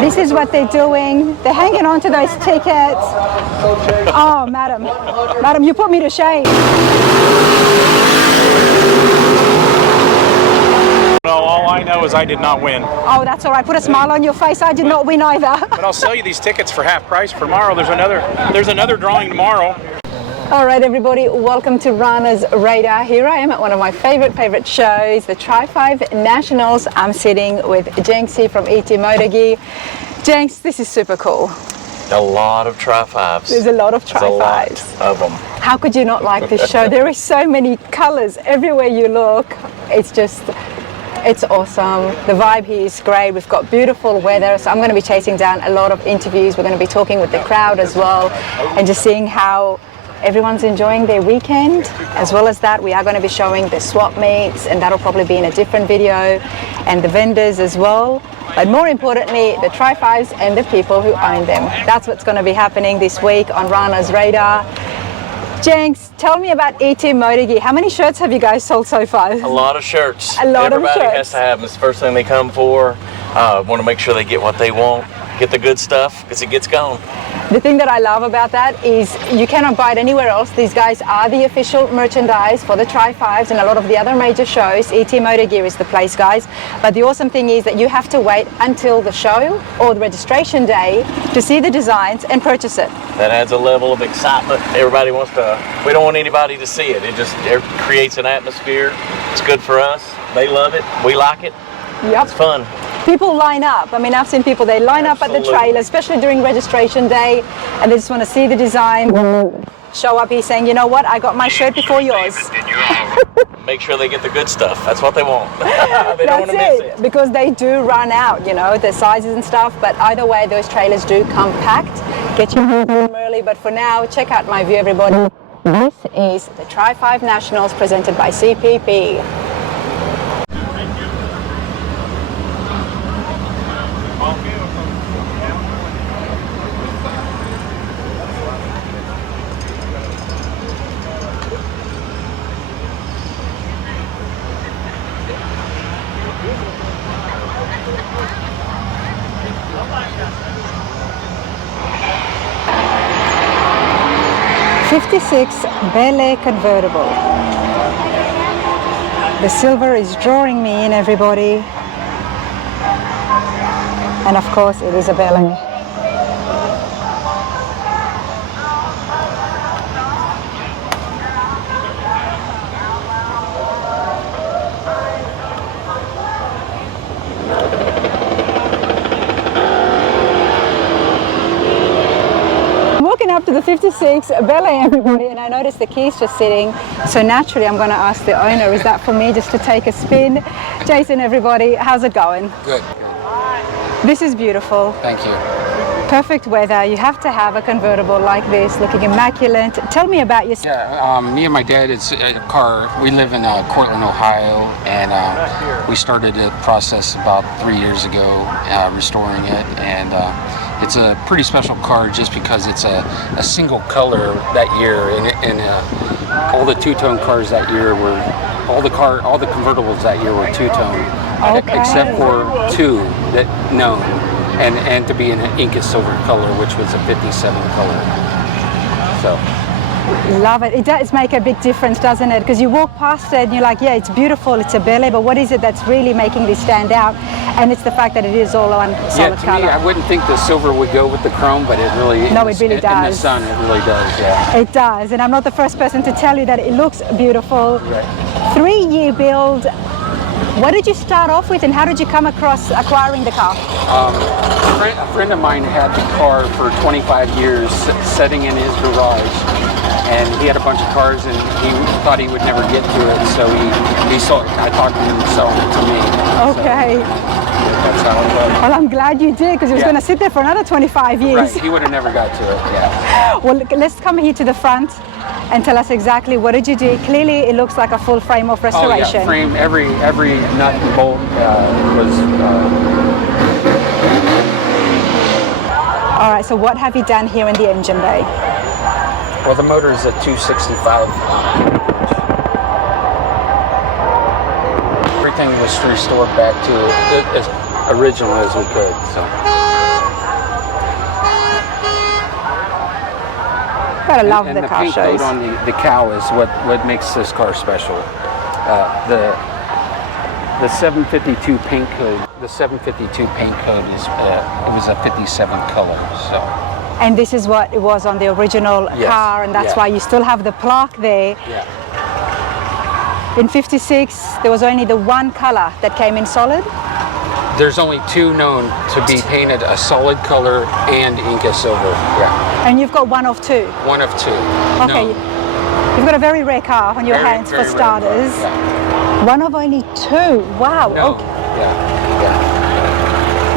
This is what they're doing. They're hanging on to those tickets. Oh, madam, you put me to shame. No, all I know is I did not win. Oh, that's all right. Put a smile on your face. I did not win either. But I'll sell you these tickets for half price for tomorrow. There's another drawing tomorrow. All right, everybody, welcome to Rana's Radar. Here I am at one of my favorite shows, the Tri-5 Nationals. I'm sitting with Jenksy from ET Motor Gear. Jenks, this is super cool. A lot of Tri-5s. There's a lot of Tri-5s. There's a lot of them. How could you not like this show? There are so many colors everywhere you look. It's awesome. The vibe here is great. We've got beautiful weather, so I'm going to be chasing down a lot of interviews. We're going to be talking with the crowd as well and just seeing how everyone's enjoying their weekend. As well as that, we are going to be showing the swap meets, and that'll probably be in a different video, and the vendors as well. But more importantly, the Tri-5s and the people who own them. That's what's going to be happening this week on Rana's Radar. Jenks, tell me about ET Motor Gear. How many shirts have you guys sold so far? A lot of shirts. Everybody has to have them. It's the first thing they come for. Want to make sure they get what they want, get the good stuff, because it gets gone. The thing that I love about that is you cannot buy it anywhere else. These guys are the official merchandise for the Tri-5s and a lot of the other major shows. ET Motor Gear is the place, guys. But the awesome thing is that you have to wait until the show or the registration day to see the designs and purchase it. That adds a level of excitement. Everybody wants to, we don't want anybody to see it. It creates an atmosphere. It's good for us. They love it. We like it. Yep. It's fun. People line up. I mean, I've seen people, they line up at the trailer, especially during registration day, and they just want to see the design, show up here saying, you know what, I got my shirt before yours. Make sure they get the good stuff. That's what they want. They don't want to miss it. Because they do run out, you know, the sizes and stuff, but either way, those trailers do come packed. Get your home early, but for now, check out my view, everybody. This is the Tri-5 Nationals presented by CPP. 56 Bel Air convertible. The silver is drawing me in, everybody. And of course it is a Bel Air. Up to the 56 Bel Air, everybody, and I noticed the key's just sitting, so naturally I'm going to ask the owner, is that for me just to take a spin? Jason, everybody, how's it going? Good. This is beautiful. Thank you. Perfect weather. You have to have a convertible like this, looking immaculate. Tell me about your... Yeah, me and my dad, it's a car. We live in Cortland, Ohio, and we started the process about 3 years ago, restoring it, and it's a pretty special car just because it's a single color that year, and all the two-tone cars that year were, all the convertibles that year were two-tone, okay, except for two that known. And to be in an Inca silver color, which was a 57 color. So. Love it. It does make a big difference, doesn't it? Because you walk past it and you're like, yeah, it's beautiful, it's a Bel Air, but what is it that's really making this stand out? And it's the fact that it is all on solid color. Me, I wouldn't think the silver would go with the chrome, but it really does. No, it really does. In the sun, it really does, yeah. It does, and I'm not the first person to tell you that it looks beautiful. Right. 3-year build. What did you start off with, and how did you come across acquiring the car? A friend of mine had the car for 25 years sitting in his garage, and he had a bunch of cars, and he thought he would never get to it, so he sold it. I talked to him to sell it to me. Okay. So that's how it was. Well, I'm glad you did, because it was going to sit there for another 25 years. Right, he would have never got to it, yeah. Well, let's come here to the front and tell us exactly what did you do. Clearly, it looks like a full frame of restoration. Oh, yeah, frame, every nut and bolt was... All right, so what have you done here in the engine bay? Well, the motor is at 265. Everything was restored back to as original as we could. So. Gotta love and the the car paint shows. coat on the cow is what makes this car special. The 752 paint code. The 752 paint code is it was a 57 color. So. And this is what it was on the original car, and that's why you still have the plaque there. Yeah. In 56, there was only the one color that came in solid. There's only two known to be painted a solid color and Inca silver. Yeah. And you've got one of two. One of two. Okay. No. You've got a very rare car on your Very, hands very for rare starters. car, yeah. One of only two. Wow. No. Okay. Yeah.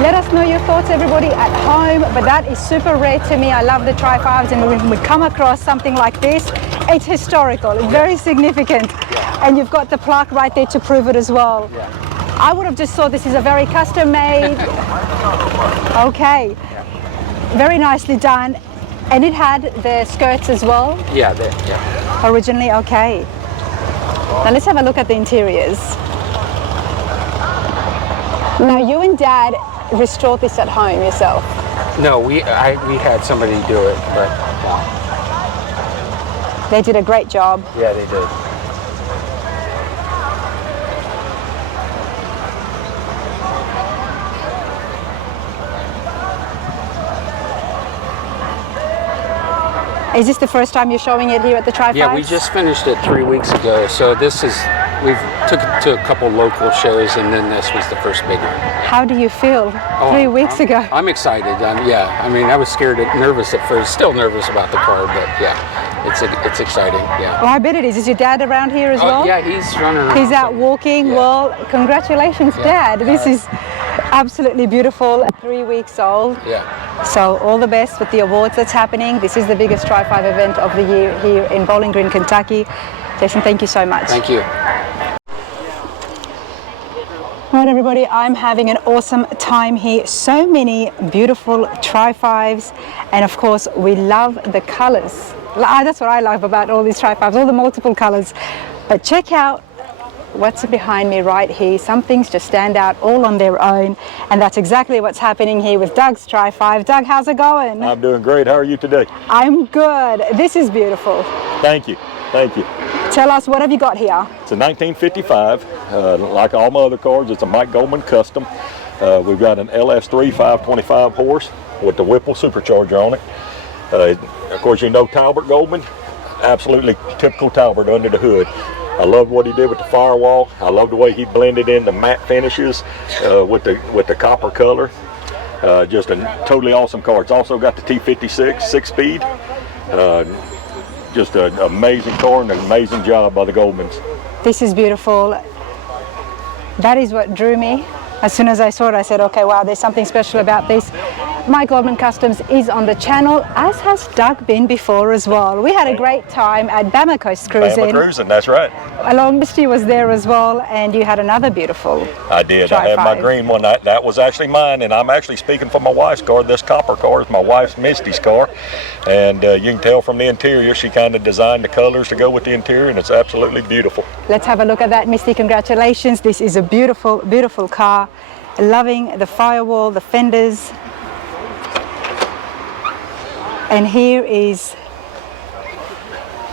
Let us know your thoughts, everybody at home, but that is super rare to me. I love the Tri-5s, and when we come across something like this, it's historical, it's very significant. And you've got the plaque right there to prove it as well. Yeah. I would have just thought this is a very custom made. Okay. Very nicely done. And it had the skirts as well? Yeah. Yeah. Originally, okay. Now let's have a look at the interiors. Now you and Dad restored this at home yourself? No, we had somebody do it, but They did a great job. yeah, they did. Is this the first time you're showing it here at the Tri-5s? Yeah, we just finished it 3 weeks ago. So we've took it to a couple local shows, and then this was the first big one. How do you feel 3 weeks ago? I'm excited. I mean, I was scared, nervous at first. Still nervous about the car, but yeah, it's exciting. Yeah. Well, I bet it is. Is your dad around here as well? Yeah, he's running around. He's out walking. Yeah. Well, congratulations, Yeah. Dad. This is absolutely beautiful. 3 weeks old. Yeah. So all the best with the awards that's happening. This is the biggest Tri-5 event of the year here in Bowling Green, Kentucky. Jason, thank you so much. Thank you. Right, everybody, I'm having an awesome time here. So many beautiful Tri-5s, and of course, we love the colors. That's what I love about all these Tri-5s, all the multiple colors. But check out what's behind me right here. Some things just stand out all on their own, and that's exactly what's happening here with Doug's Tri-5. Doug, how's it going? I'm doing great. How are you today? I'm good. This is beautiful. Thank you. Thank you. Tell us, what have you got here? It's a 1955. Like all my other cars, it's a Mike Goldman custom. We've got an LS3 525 horse with the Whipple supercharger on it. Of course, you know Talbert Goldman. Absolutely typical Talbert under the hood. I love what he did with the firewall. I love the way he blended in the matte finishes with the copper color. Just a totally awesome car. It's also got the T56 6-speed. Just an amazing car and an amazing job by the Goldmans. This is beautiful. That is what drew me. As soon as I saw it, I said, okay, wow, there's something special about this. Mike Goldman Customs is on the channel, as has Doug been before as well. We had a great time at Bama Coast Cruising. Bama Cruising, that's right. Along Misty was there as well, and you had another beautiful I did. I had my Tri-5. green one. That was actually mine, and I'm actually speaking for my wife's car. This copper car is my wife's, Misty's car, and you can tell from the interior she kind of designed the colors to go with the interior, and it's absolutely beautiful. Let's have a look at that, Misty. Congratulations. This is a beautiful, beautiful car. Loving the firewall, the fenders. And here is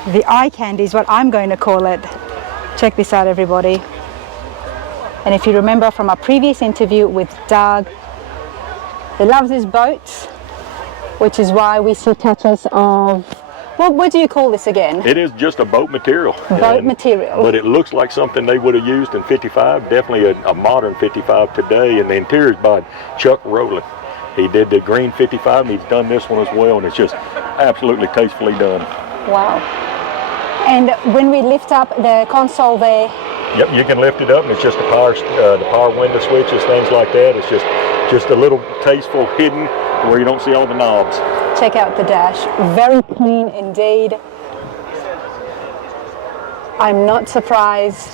the eye candy, is what I'm going to call it. Check this out, everybody. And if you remember from our previous interview with Doug, he loves his boats, which is why we see touches of, what do you call this again? It is just a boat material. Boat material. But it looks like something they would have used in 55, definitely a modern 55 today, and the interior is by Chuck Rowland. He did the green 55, and he's done this one as well, and it's just absolutely tastefully done. Wow. And when we lift up the console there, Yep, you can lift it up, and it's just the power window switches, things like that. It's just a little tasteful hidden where you don't see all the knobs. check out the dash. Very clean indeed. I'm not surprised.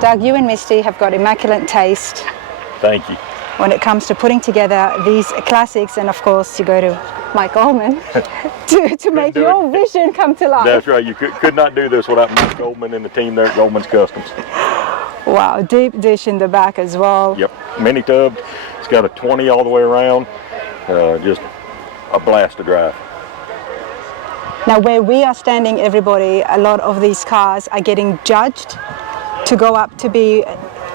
Doug, you and Misty have got immaculate taste. Thank you. When it comes to putting together these classics, and of course you go to Mike Goldman to make your vision come to life. That's right. You could not do this without Mike Goldman and the team there at Goldman's Customs. Wow, deep dish in the back as well. Yep, mini tub. It's got a 20 all the way around. Just a blast to drive. Now where we are standing, everybody, a lot of these cars are getting judged to go up to be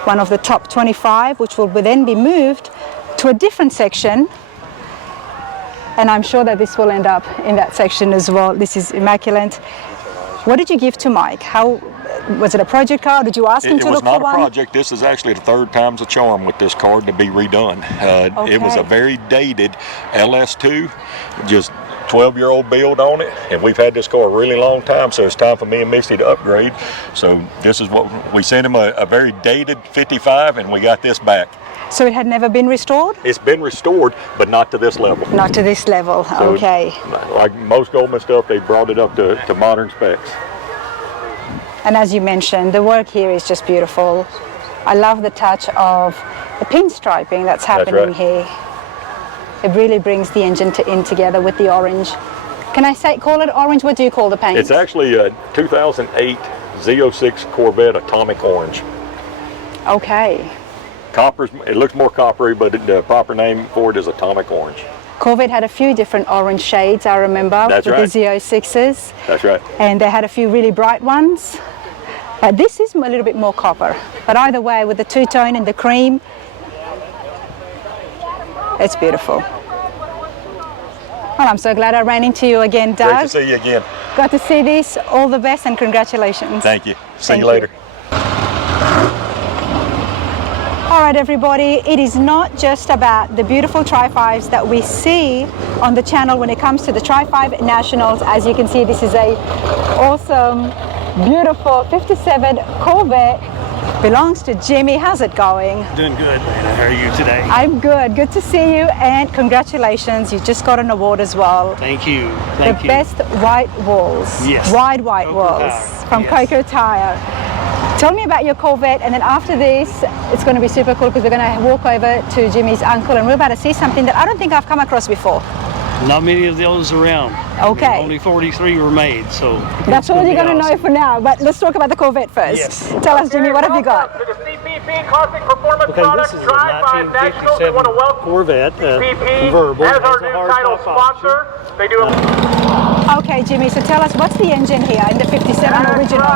one of the top 25, which will then be moved to a different section. And I'm sure that this will end up in that section as well. This is immaculate. What did you give to Mike? How was it, a project car? Did you ask him to look for one? It was not a project. This is actually the third time's a charm with this car to be redone. It was a very dated LS2, just 12-year-old build on it, and we've had this car a really long time, so it's time for me and Misty to upgrade. So this is what we sent him, a very dated 55, and we got this back. So it had never been restored? It's been restored, but not to this level. Not to this level, So, okay. like most Goldman stuff, they brought it up to modern specs. And as you mentioned, the work here is just beautiful. I love the touch of the pinstriping that's happening here. It really brings the engine in together with the orange. Can I call it orange? What do you call the paint? It's actually a 2008 Z06 Corvette Atomic Orange. Okay. Copper's, it looks more coppery, but the proper name for it is Atomic Orange. Corvette had a few different orange shades, I remember, That's with right. the Z06s. That's right. And they had a few really bright ones. But this is a little bit more copper. But either way, with the two-tone and the cream, it's beautiful. Well, I'm so glad I ran into you again, Doug. Great to see you again. Got to see this. All the best and congratulations. Thank you. See Thank you later. All right, everybody, it is not just about the beautiful Tri-5s that we see on the channel when it comes to the Tri-5 Nationals. As you can see, this is a awesome, beautiful 57 Corvette. Belongs to Jimmy. How's it going? Doing good, man. How are you today? I'm good. Good to see you, and congratulations. You just got an award as well. Thank you. The Thank you. best white walls. Yes. Wide white Coco walls Tire. from Yes. Coco Tire. Tell me about your Corvette, and then after this, it's going to be super cool because we're going to walk over to Jimmy's uncle, and we're about to see something that I don't think I've come across before. Not many of those around. Okay. Only 43 were made, so That's all you're going to know for now, but let's talk about the Corvette first. Yes. Tell us, Jimmy, what have you got? Okay, this is a 1957 Corvette convertible. It has a hardtop option. They do Okay, Jimmy, so tell us, what's the engine here in the 57 original?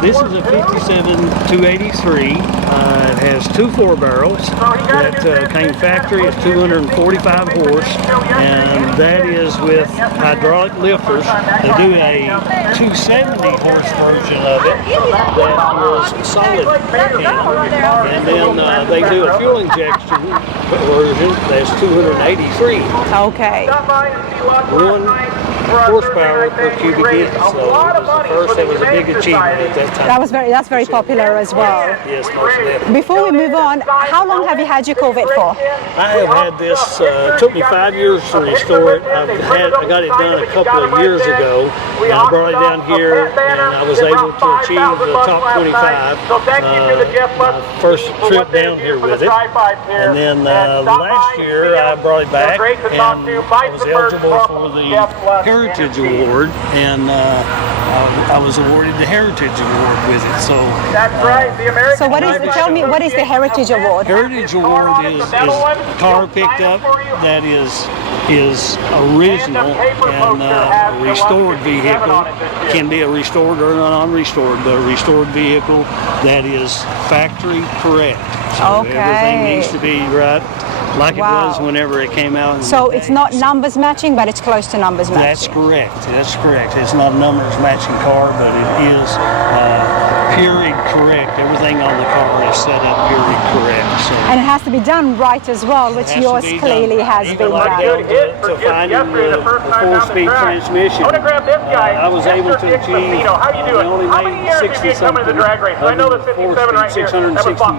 This is a 57 283. It has two 4 barrels that came factory. It's 245 horse, and that is with hydraulic lifters. They do a 270 horse version of it that is solid handle, and then they do a fuel injection version that's 283. Okay. 1 horsepower per cubic inch. So it was the first, that was a big achievement at that time. That's very popular as well. Yes, most definitely. Before we move on, how long have you had your Corvette for? I have had this, it took me 5 years to restore it. I got it done a couple of years ago, and I brought it down here, and I was able to achieve the top 25 my first trip down here with it. And then last year I brought it back, and I was eligible for the Heritage Award, and I was awarded the Heritage Award with it. So So tell me, what is the Heritage Award? Heritage Award is a car picked up that is original and a restored vehicle. Can be a restored or a non-restored, but a restored vehicle that is factory correct. So everything needs to be right like it was whenever it came out. So it's not numbers matching, but it's close to numbers matching. That's correct. That's correct. It's not a numbers matching car, but it is period correct. Everything on the car is set up period correct. So and it has to be done right as well, which yours clearly has been done. To finding the 4-speed transmission, I was able to achieve. I only made 60-something with 4-speed 664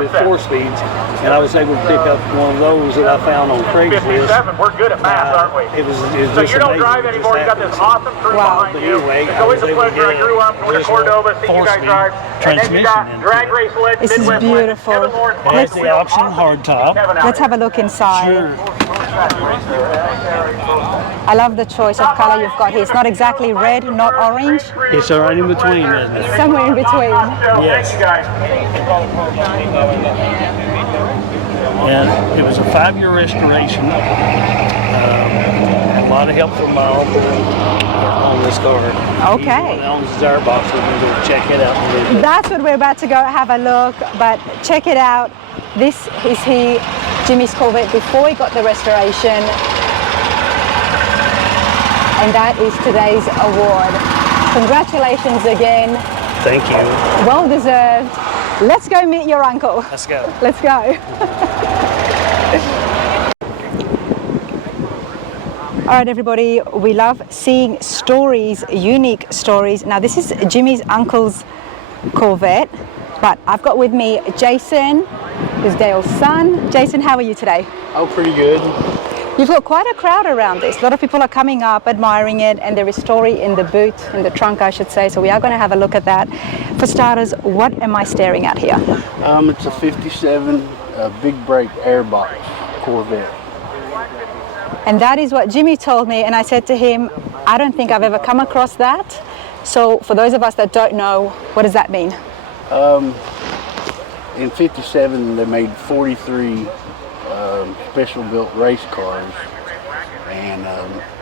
with 4 speeds, and I was able to pick up one of those that I found on Craigslist. We're good at math, aren't we? It was So just you don't amazing. drive It just anymore. You got this happened. awesome crew Wow. behind you. Anyway, It's always a pleasure. I grew up with Cordova, seeing you guys drive. And then you got drag race led This is Midwest beautiful. Kevin Lawrence. It has the option hardtop. Let's have a look inside. Sure. I love the choice of color you've got here. It's not exactly red, not orange, It's right in between, isn't it? somewhere in between. Yes. Thank you guys. And it was a 5-year restoration. A lot of help from my uncle on this car. Okay. He owns his airbox. We're going to go check it out. That's what we're about to go have a look, but check it out. This is Jimmy's Corvette before he got the restoration. And that is today's award. Congratulations again. Thank you. Well deserved. Let's go meet your uncle. Let's go. Let's go. All right, everybody, we love seeing stories, unique stories. Now, this is Jimmy's uncle's Corvette, but I've got with me Jason, who's Dale's son. Jason, how are you today? Oh, pretty good. You've got quite a crowd around this. A lot of people are coming up, admiring it, and there is story in the boot, in the trunk, I should say, so we are going to have a look at that. For starters, what am I staring at here? It's a 57 big brake airbox Corvette. And that is what Jimmy told me, and I said to him, I don't think I've ever come across that. So for those of us that don't know, what does that mean? In 57, they made 43 special built race cars, and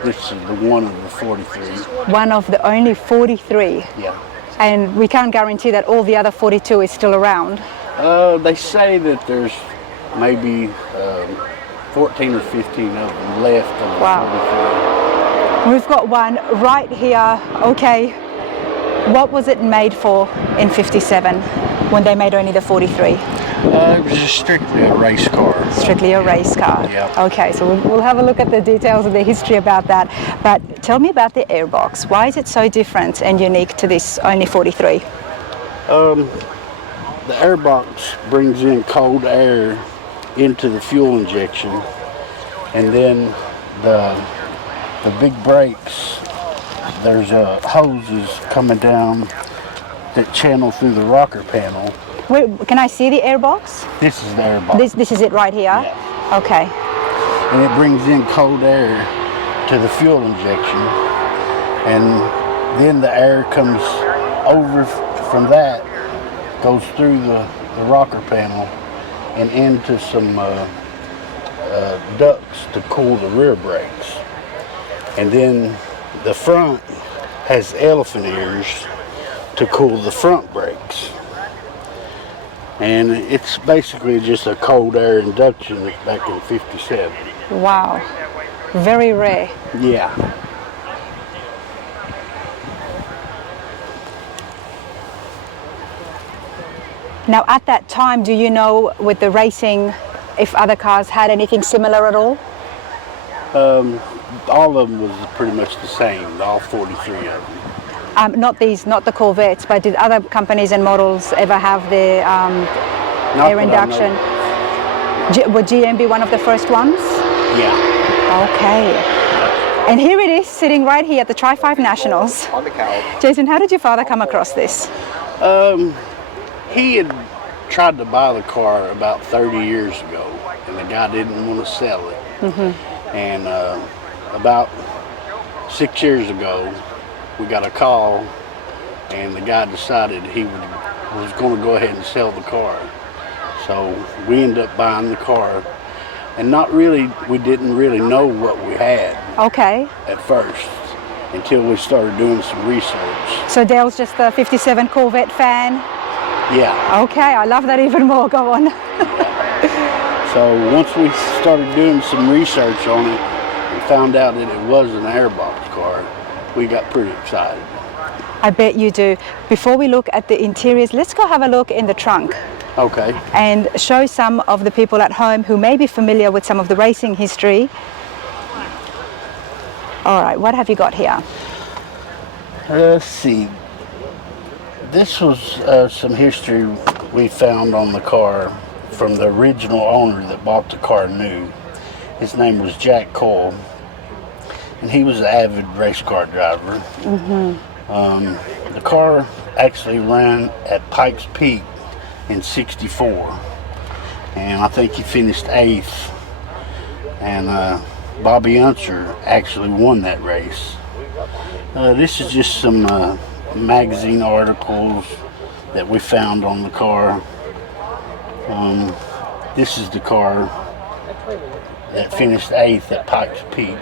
this is the one of the 43. One of the only 43. Yeah. And we can't guarantee that all the other 42 is still around. They say that there's maybe 14 or 15 of them left of the Wow. 43. We've got one right here. Okay, what was it made for in 57 when they made only the 43? It was just strictly a race car. Strictly a race car. Yep. Okay, so we'll have a look at the details of the history about that. But tell me about the airbox. Why is it so different and unique to this only 43? The airbox brings in cold air into the fuel injection, and then the big brakes, there's hoses coming down that channel through the rocker panel. Wait, can I see the airbox? This is the airbox. This is it right here? Yeah. Okay. And it brings in cold air to the fuel injection, and then the air comes over from that, goes through the rocker panel and into some ducts to cool the rear brakes. And then the front has elephant ears to cool the front brakes. And it's basically just a cold air induction back in 57. Wow. Very rare. Yeah. Now, at that time, do you know with the racing if other cars had anything similar at all? All of them was pretty much the same, all 43 of them. Not the Corvettes, but did other companies and models ever have the air induction? Would GM be one of the first ones? Yeah. Okay. And here it is, sitting right here at the Tri-5 Nationals. On the couch. Jason, how did your father come across this? He had tried to buy the car about 30 years ago, and the guy didn't want to sell it. Mm-hmm. And about 6 years ago, we got a call, and the guy decided he was going to go ahead and sell the car. So we ended up buying the car, and we didn't really know what we had. Okay. At first, until we started doing some research. So Dale's just a 57 Corvette fan? Yeah. Okay, I love that even more. Go on. So once we started doing some research on it and found out that it was an airbox car, we got pretty excited. I bet you do. Before we look at the interiors, let's go have a look in the trunk. Okay. And show some of the people at home who may be familiar with some of the racing history. All right, what have you got here? Let's see. This was some history we found on the car from the original owner that bought the car new. His name was Jack Cole, and he was an avid race car driver. Mm-hmm. The car actually ran at Pikes Peak in '64, and I think he finished 8th. And Bobby Unser actually won that race. This is just some magazine articles that we found on the car. This is the car that finished 8th at Pikes Peak.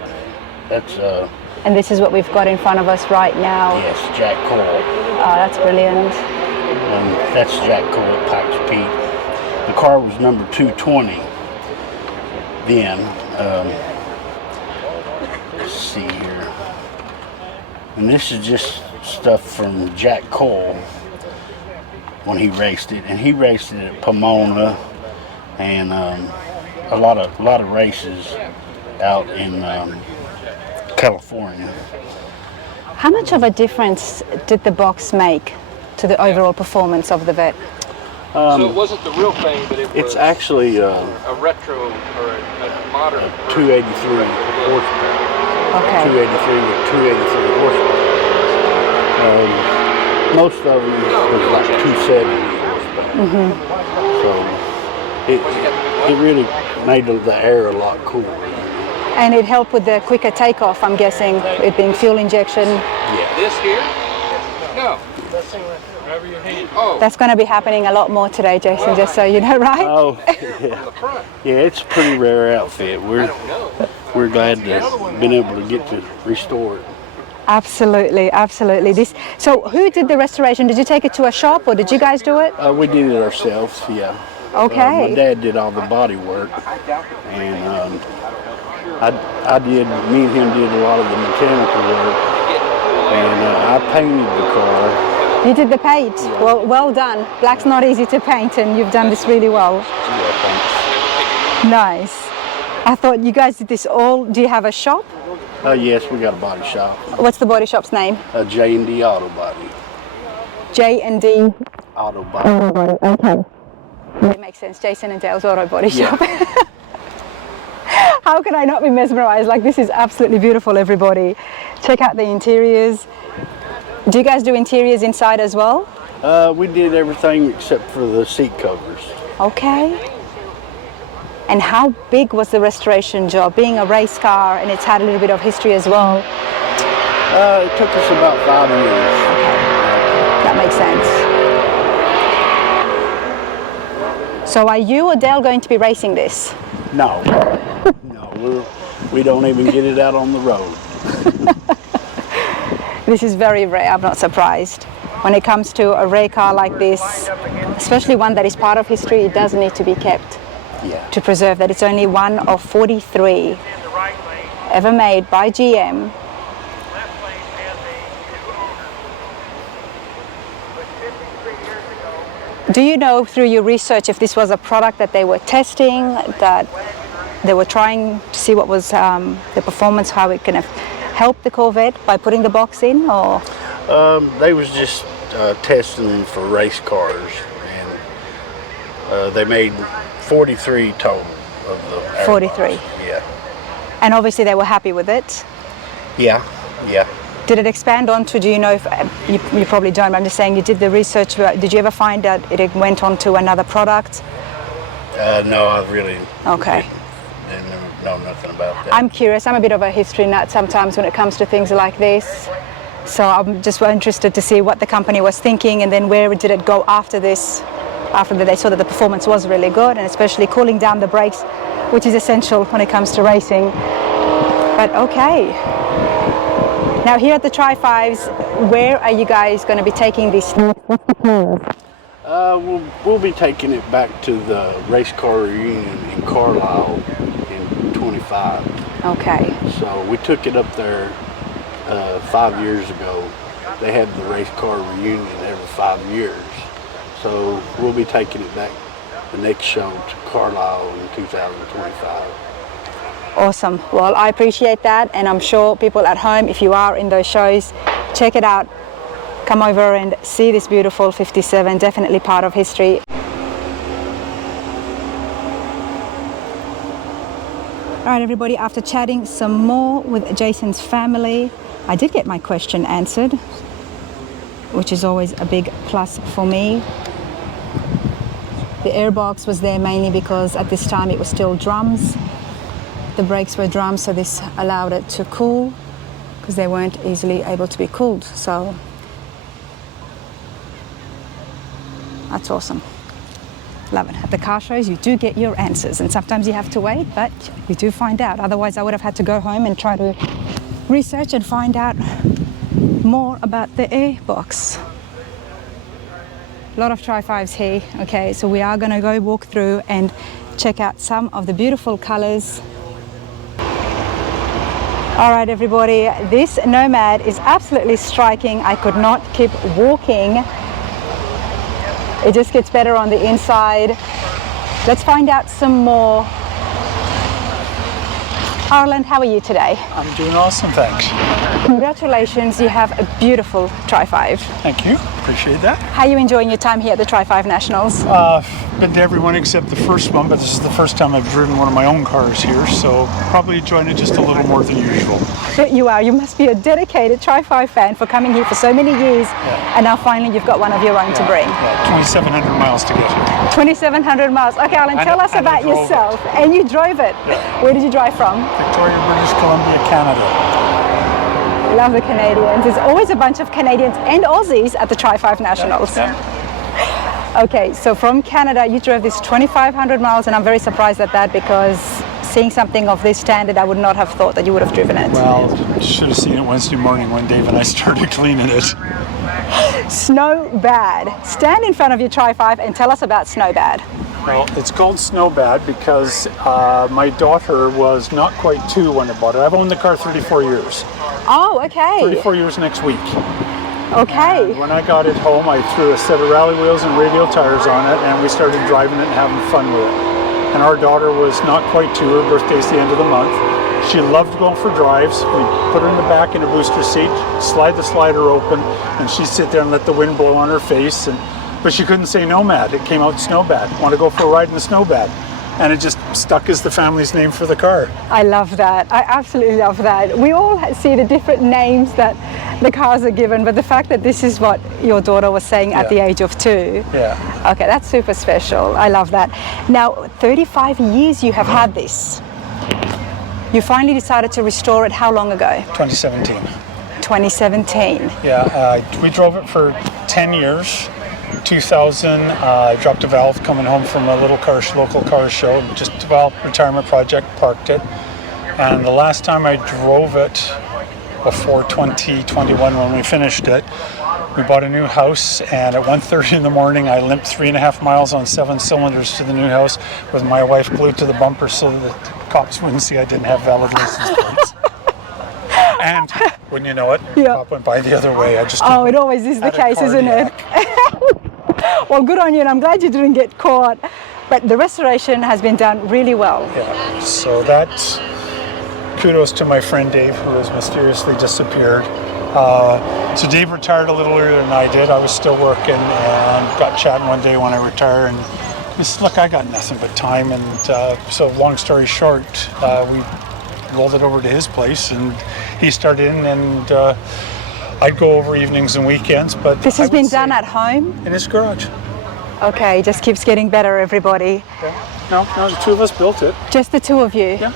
That's And this is what we've got in front of us right now. yes, Jack Cole. Oh, that's brilliant. That's Jack Cole at Pikes Peak. The car was number 220 then. Let's see here. And this is just stuff from Jack Cole when he raced it. And he raced it at Pomona and a lot of races out in California. How much of a difference did the box make to the overall performance of the Vet? So it wasn't the real thing, but it was It's actually a retro or a modern 283 horsepower. Okay. 283 with 283 horsepower. Most of them was like 270 horsepower. So it really made the air a lot cooler. And it helped with the quicker takeoff, I'm guessing, it being fuel injection. Yeah. This here? No. Oh. That's going to be happening a lot more today, Jason, just so you know, right? Oh, yeah. Yeah, it's a pretty rare outfit. We're glad to have been able to get to restore it. Absolutely, absolutely. So who did the restoration? Did you take it to a shop or did you guys do it? We did it ourselves, yeah. Okay. My dad did all the body work, and me and him did a lot of the mechanical work, and I painted the car. You did the paint. Well done. Black's not easy to paint and you've done this really well. Yeah, thanks. Nice. I thought you guys did this all. Do you have a shop? Yes, we got a body shop. What's the body shop's name? J&D Auto Body. J&D Auto Body. Auto Body. Okay. It makes sense. Jason and Dale's Auto Body Shop. How can I not be mesmerized? Like, this is absolutely beautiful, everybody. Check out the interiors. Do you guys do interiors inside as well? We did everything except for the seat covers. Okay. And how big was the restoration job? Being a race car and it's had a little bit of history as well. It took us about 5 years. That makes sense. So are you or Dale going to be racing this? No, we don't even get it out on the road. This is very rare, I'm not surprised. When it comes to a rare car like this, especially one that is part of history, it does need to be kept to preserve that. It's only one of 43 ever made by GM. Do you know through your research if this was a product that they were testing, that they were trying to see what was the performance, how it can help the Corvette by putting the box in, or? They was just testing for race cars, and they made 43 total of the 43. Airbox. Yeah. And obviously they were happy with it. Yeah. Did it expand on to, do you know if, you probably don't, but I'm just saying you did the research, did you ever find that it went on to another product? No, I really Okay. didn't know nothing about that. I'm curious, I'm a bit of a history nut sometimes when it comes to things like this. So I'm just interested to see what the company was thinking and then where did it go after this, after they saw that the performance was really good and especially cooling down the brakes, which is essential when it comes to racing. But okay. Now here at the Tri-Fives, where are you guys going to be taking this? What's the plan? We'll be taking it back to the race car reunion in Carlisle in 25. Okay. So we took it up there 5 years ago. They have the race car reunion every 5 years. So we'll be taking it back the next show to Carlisle in 2025. Awesome. Well, I appreciate that, and I'm sure people at home, if you are in those shows, check it out. Come over and see this beautiful 57, definitely part of history. All right, everybody, after chatting some more with Jason's family, I did get my question answered, which is always a big plus for me. The airbox was there mainly because at this time it was still drums. The brakes were drums, so this allowed it to cool because they weren't easily able to be cooled. So that's awesome. Love it. At the car shows, you do get your answers, and sometimes you have to wait, but you do find out. Otherwise, I would have had to go home and try to research and find out more about the airbox. A lot of Tri-5s here. Okay, so we are going to go walk through and check out some of the beautiful colors. All right, everybody, this Nomad is absolutely striking. I could not keep walking. It just gets better on the inside. Let's find out some more. Harland, how are you today? I'm doing awesome, thanks. Congratulations, you have a beautiful Tri-5. Thank you, appreciate that. How are you enjoying your time here at the Tri-5 Nationals? Been to everyone except the first one, but this is the first time I've driven one of my own cars here, so probably enjoying it just a little more than usual. You are. You must be a dedicated Tri-5 fan for coming here for so many years, and now finally you've got one of your own to bring. Yeah, 2,700 miles to get here. 2,700 miles. Okay, Alan, tell us about yourself. And you drove it. Yeah. Where did you drive from? Victoria, British Columbia, Canada. Love the Canadians. There's always a bunch of Canadians and Aussies at the Tri-5 Nationals. Okay, so from Canada, you drove this 2,500 miles, and I'm very surprised at that because seeing something of this standard, I would not have thought that you would have driven it. Well, should have seen it Wednesday morning when Dave and I started cleaning it. Snowbad. Stand in front of your Tri-5 and tell us about Snowbad. Well, it's called Snowbad because my daughter was not quite 2 when I bought it. I've owned the car 34 years. Oh, okay. 34 years next week. Okay. And when I got it home, I threw a set of rally wheels and radial tires on it, and we started driving it and having fun with it. And our daughter was not quite 2, her birthday's the end of the month. She loved going for drives. We put her in the back in a booster seat, slide the slider open, and she'd sit there and let the wind blow on her face. But she couldn't say Nomad. It came out Snowbad. Want to go for a ride in the Snowbad? And it just stuck as the family's name for the car. I love that. I absolutely love that. We all see the different names that the cars are given, but the fact that this is what your daughter was saying at the age of 2. Yeah. Okay, that's super special. I love that. Now, 35 years you have had this. You finally decided to restore it how long ago? 2017. 2017. Yeah, we drove it for 10 years. 2000, dropped a valve coming home from a local car show, just a retirement project, parked it. And the last time I drove it, before 2021 when we finished it, we bought a new house, and at 1:30 in the morning I limped 3.5 miles on 7 cylinders to the new house with my wife glued to the bumper so that the cops wouldn't see I didn't have valid license plates. And wouldn't you know it, the cop went by the other way. Oh, it always is the case, isn't it? Well, good on you, and I'm glad you didn't get caught. But the restoration has been done really well. Yeah, so that's kudos to my friend Dave, who has mysteriously disappeared. So Dave retired a little earlier than I did. I was still working and got chatting one day when I retire, and just, look, I got nothing but time. And so long story short, we rolled it over to his place, and he started in, and I'd go over evenings and weekends. But this has been done at home? In his garage. Okay, just keeps getting better, everybody. Yeah. No, the 2 of us built it. Just the 2 of you? Yeah.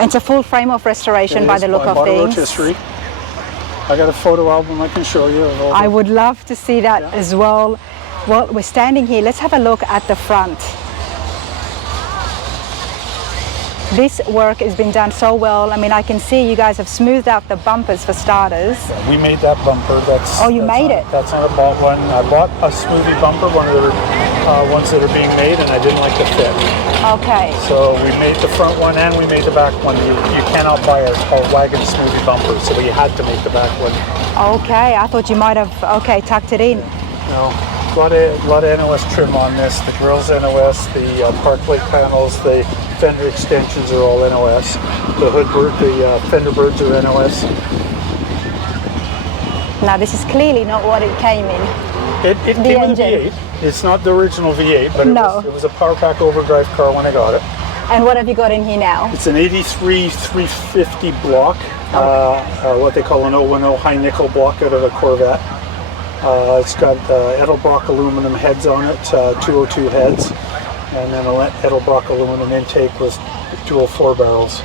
It's a full frame of restoration by the look of things. History. I got a photo album I can show you. I would love to see that as well. Well, we're standing here. Let's have a look at the front. This work has been done so well. I mean, I can see you guys have smoothed out the bumpers for starters. We made that bumper. You made it? That's not a bought one. I bought a smoothie bumper, one of the ones that are being made, and I didn't like the fit. Okay. So we made the front one and we made the back one. You cannot buy a wagon smoothie bumper, so we had to make the back one. Okay, I thought you might have, tucked it in. No, a lot of NOS trim on this. The grill's NOS, the park plate panels, the fender extensions are all NOS. The fender birds are NOS. Now this is clearly not what it came in. It came with a V8. It's not the original V8, but it was a Power Pack overdrive car when I got it. And what have you got in here now? It's an 83 350 block, what they call an 010 high nickel block out of a Corvette. It's got Edelbrock aluminum heads on it, 202 heads, and then an Edelbrock aluminum intake with 204 barrels.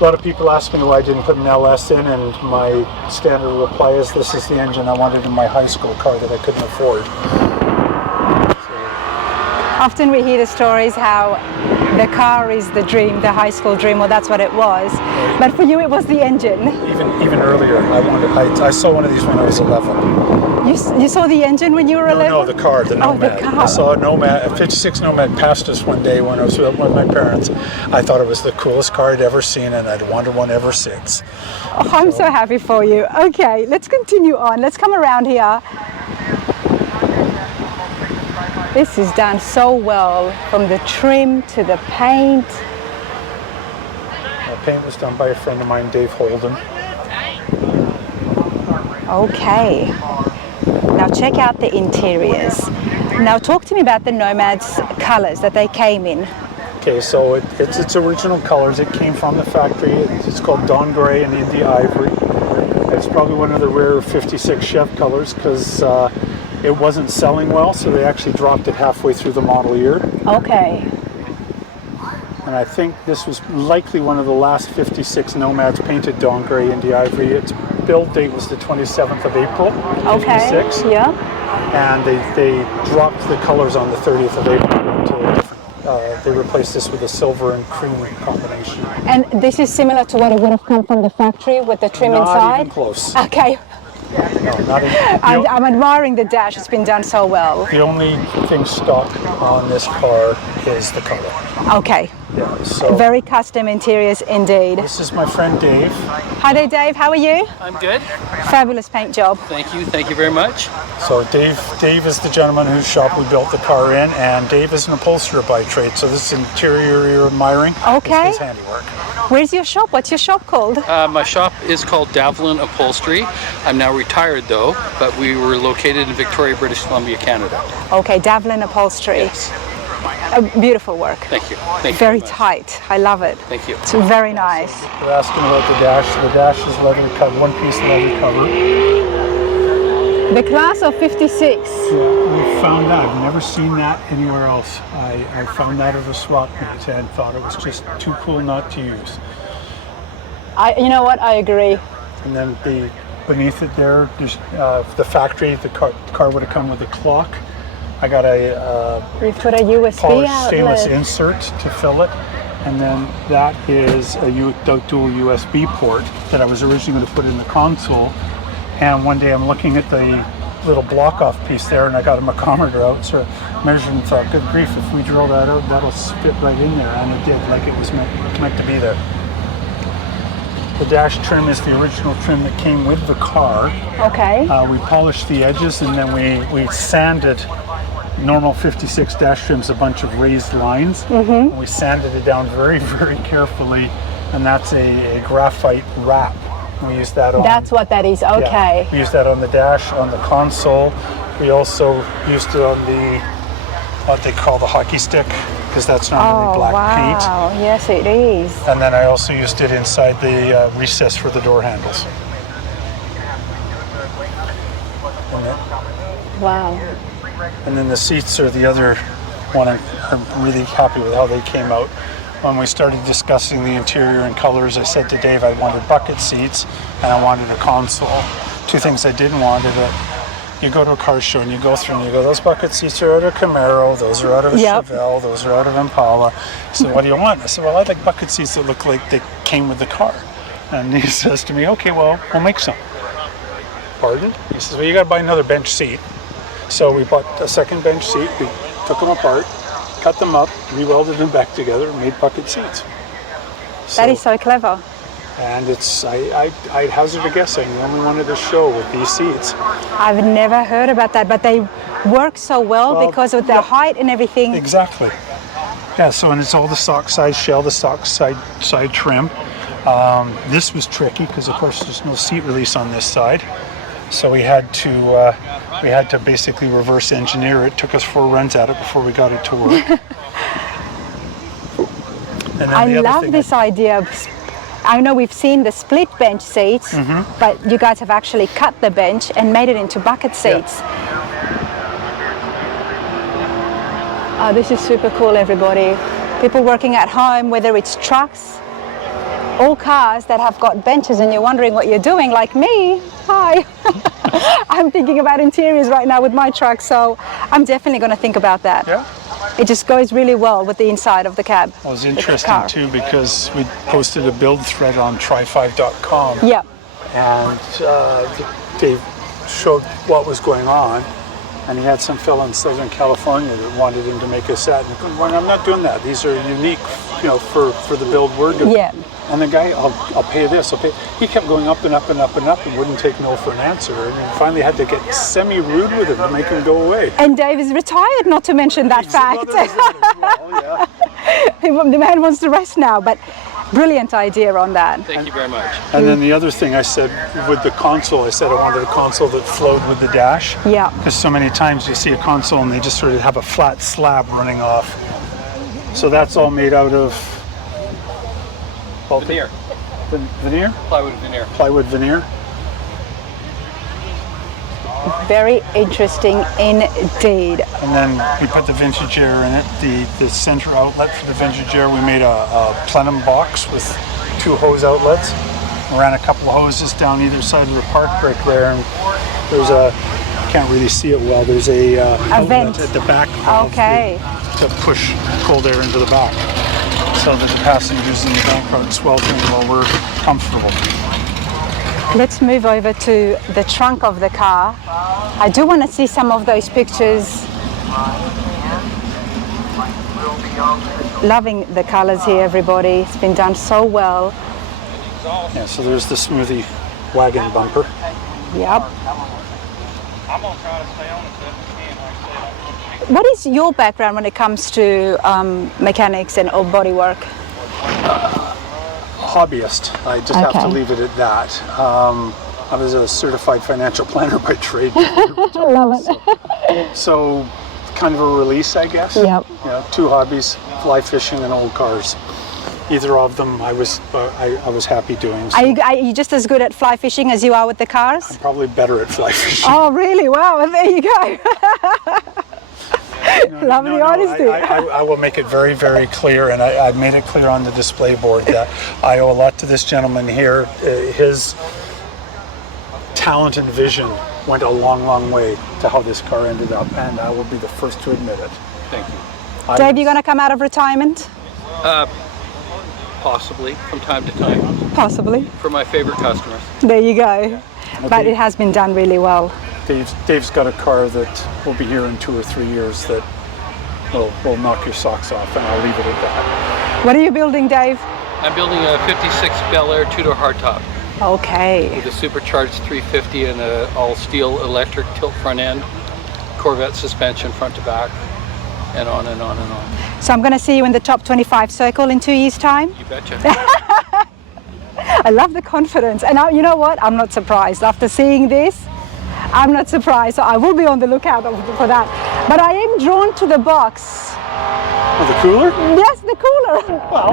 A lot of people ask me why I didn't put an LS in, and my standard reply is this is the engine I wanted in my high school car that I couldn't afford. Often we hear the stories how the car is the dream, the high school dream, or that's what it was. But for you, it was the engine. Even earlier, I saw one of these when I was 11. You saw the engine when you were 11? No, the car, the Nomad. Oh, the car. I saw a 56 Nomad passed us one day when I was with my parents. I thought it was the coolest car I'd ever seen, and I'd wanted one ever since. Oh, I'm so happy for you. Okay, let's continue on. Let's come around here. This is done so well, from the trim to the paint. The paint was done by a friend of mine, Dave Holden. Okay, now check out the interiors. Now talk to me about the Nomad's colors that they came in. Okay, so it's its original colors. It came from the factory. It's called Dawn Gray and India Ivory. It's probably one of the rare 56 Chev colors because it wasn't selling well, so they actually dropped it halfway through the model year. Okay. And I think this was likely one of the last 56 Nomads painted Dawn Gray India Ivory. Its build date was the 27th of April, 56. Okay, yeah. And they dropped the colors on the 30th of April to a different. They replaced this with a silver and cream combination. And this is similar to what it would have come from the factory with the trim inside? Not even close. Okay. No, not even. I'm admiring the dash. It's been done so well. The only thing stock on this car is the color. Okay. Yeah, so Very custom interiors indeed. this is my friend Dave. Hi there, Dave. How are you? I'm good. Fabulous paint job. Thank you very much. So Dave is the gentleman whose shop we built the car in, and Dave is an upholsterer by trade. So this interior you're admiring Okay. is his handiwork. Where's your shop? What's your shop called? My shop is called Davlin Upholstery. I'm now retired though, but we were located in Victoria, British Columbia, Canada. Okay, Davlin Upholstery. Yes. Beautiful work. Thank you. Thank you Very much. tight. I love it. Thank you. It's very nice. We're asking about the dash. The dash is leather cover, one-piece leather cover. The class of 56. Yeah, we found that. I've never seen that anywhere else. I found that at a swap meet and thought it was just too cool not to use. You know what? I agree. And then beneath it there's the factory. The car would have come with a clock. I got a We've put a USB polished stainless outlet. insert to fill it, and then that is a dual USB port that I was originally going to put in the console. And one day I'm looking at the little block-off piece there, and I got a micrometer out, so I measured and thought, good grief, if we drill that out, that'll fit right in there, and it did, like it was meant to be there. The dash trim is the original trim that came with the car. Okay. We polished the edges, and then we sanded normal 56 dash trims a bunch of raised lines. And we sanded it down very, very carefully, and that's a graphite wrap. We use that on. That's what that is. Okay. Yeah, we use that on the dash, on the console. We also used it on the what they call the hockey stick, because that's normally black paint. Wow. Yes, it is. And then I also used it inside the recess for the door handles. Wow. And then the seats are the other one. I'm really happy with how they came out. When we started discussing the interior and colors, I said to Dave I wanted bucket seats and I wanted a console. Two things I didn't want is that you go to a car show and you go through and you go, those bucket seats are out of Camaro, those are out of Chevelle, those are out of Impala. He said, what do you want? I said, well, I'd like bucket seats that look like they came with the car. And he says to me, okay, well, we'll make some. Pardon? He says, well, you got to buy another bench seat. So we bought a second bench seat, we took them apart, cut them up, re-welded them back together, and made bucket seats. That is so clever. And it's, I'd hazard a guess, I'm the only one at the show with these seats. I've never heard about that, but they work so well because of their height and everything. Exactly. Yeah, so and it's all the stock size shell, the stock side trim. This was tricky because of course there's no seat release on this side. So we had to basically reverse engineer it. Took us 4 runs at it before we got it to work. And then I love this idea. I know we've seen the split bench seats, but you guys have actually cut the bench and made it into bucket seats. Oh, this is super cool, everybody. People working at home, whether it's trucks or cars that have got benches and you're wondering what you're doing, like me. Hi. I'm thinking about interiors right now with my truck, so I'm definitely going to think about that. Yeah. It just goes really well with the inside of the cab. Well, it was the interesting car. too because we posted a build thread on try5.com. Yeah. And Dave showed what was going on, and he had some fellow in Southern California that wanted him to make a set. And I'm going, I'm not doing that. These are unique, for the build we're doing. Yeah. And the guy, I'll pay this, I'll pay. He kept going up and up and up and up and wouldn't take no for an answer. And we finally had to get semi-rude with him to make him go away. And Dave is retired, not to mention that fact. Well, yeah. The man wants to rest now, but brilliant idea on that. Thank you very much. And then the other thing I said with the console, I said I wanted a console that flowed with the dash. Yeah. Because so many times you see a console and they just sort of have a flat slab running off. So that's all made out of Veneer. Veneer? Plywood veneer. Plywood veneer. Very interesting indeed. And then we put the vintage air in it, the center outlet for the vintage air. We made a plenum box with 2 hose outlets. We ran a couple of hoses down either side of the park brake there, and there's can't really see it well, there's a outlet vent at the back okay. to push cold air into the back, so that the passengers in the back aren't sweltering while we're comfortable. Let's move over to the trunk of the car. I do want to see some of those pictures. Loving the colors here, everybody. It's been done so well. Yeah, so there's the smoothie wagon bumper. Yep. What is your background when it comes to mechanics and old body work? Hobbyist. I just have to leave it at that. I was a certified financial planner by trade. Love it. So kind of a release, I guess. Yep. 2 hobbies, fly fishing and old cars. Either of them I was happy doing. So Are you just as good at fly fishing as you are with the cars? I'm probably better at fly fishing. Oh, really? Wow, well, there you go. Love the honesty. I will make it very, very clear, and I've made it clear on the display board that I owe a lot to this gentleman here. His talent and vision went a long, long way to how this car ended up, and I will be the first to admit it. Thank you. Dave, you going to come out of retirement? Possibly, from time to time, Possibly. for my favorite customers. There you go. But it has been done really well. Dave's got a car that will be here in 2 or 3 years that will knock your socks off, and I'll leave it at that. What are you building, Dave? I'm building a 56 Bel Air 2-door hardtop Okay. with a supercharged 350 and a all-steel electric tilt front end, Corvette suspension front to back, and on and on and on. So I'm going to see you in the top 25 circle in 2 years' time. You betcha. I love the confidence. And you know what? I'm not surprised. After seeing this, I'm not surprised. So I will be on the lookout for that. But I am drawn to the box. Oh, the cooler? Yes, the cooler. Well,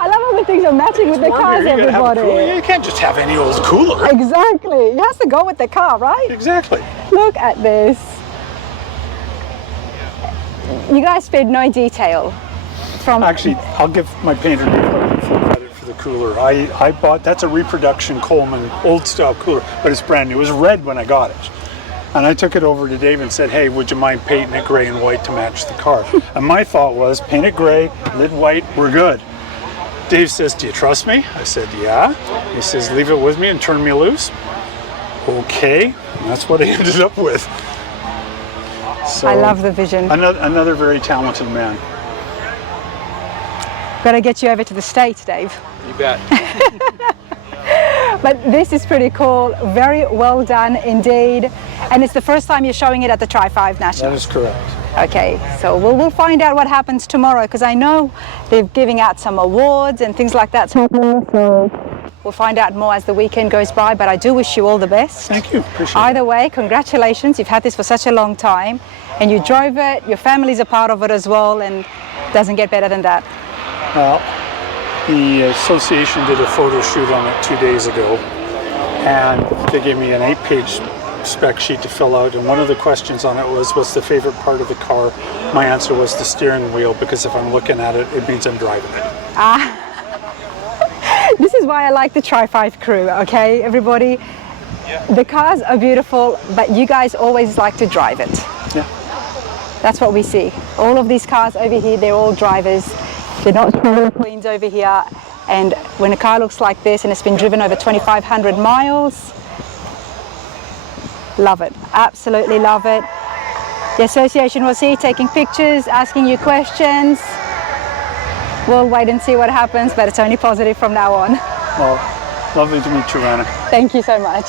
I love how the things are matching with the cars, everybody. You can't just have any old cooler. Exactly. It has to go with the car, right? Exactly. Look at this. You guys spared no detail from... Actually, I'll give my painter full credit for the cooler. I bought, that's a reproduction Coleman old style cooler, but it's brand new. It was red when I got it. And I took it over to Dave and said, hey, would you mind painting it gray and white to match the car? And my thought was, paint it gray, lid white, we're good. Dave says, do you trust me? I said, yeah. He says, leave it with me and turn me loose. Okay, and that's what I ended up with. So, I love the vision. Another very talented man. Got to get you over to the States, Dave. You bet. But this is pretty cool. Very well done indeed. And it's the first time you're showing it at the Tri-5 National. That is correct. Okay, so we'll find out what happens tomorrow, because I know they're giving out some awards and things like that. So we'll find out more as the weekend goes by, but I do wish you all the best. Thank you. Appreciate it. Either way, congratulations. You've had this for such a long time, and you drove it. Your family's a part of it as well, and it doesn't get better than that. Well, the association did a photo shoot on it 2 days ago, and they gave me an 8-page spec sheet to fill out, and one of the questions on it was, what's the favorite part of the car? My answer was the steering wheel, because if I'm looking at it, it means I'm driving it. This is why I like the Tri-5 crew, okay, everybody? Yeah. The cars are beautiful, but you guys always like to drive it. Yeah. That's what we see. All of these cars over here, they're all drivers. They're not drama queens over here. And when a car looks like this and it's been driven over 2,500 miles, love it, absolutely love it. The association was here taking pictures, asking you questions. We'll wait and see what happens, but it's only positive from now on. Well, lovely to meet you, Anna. Thank you so much.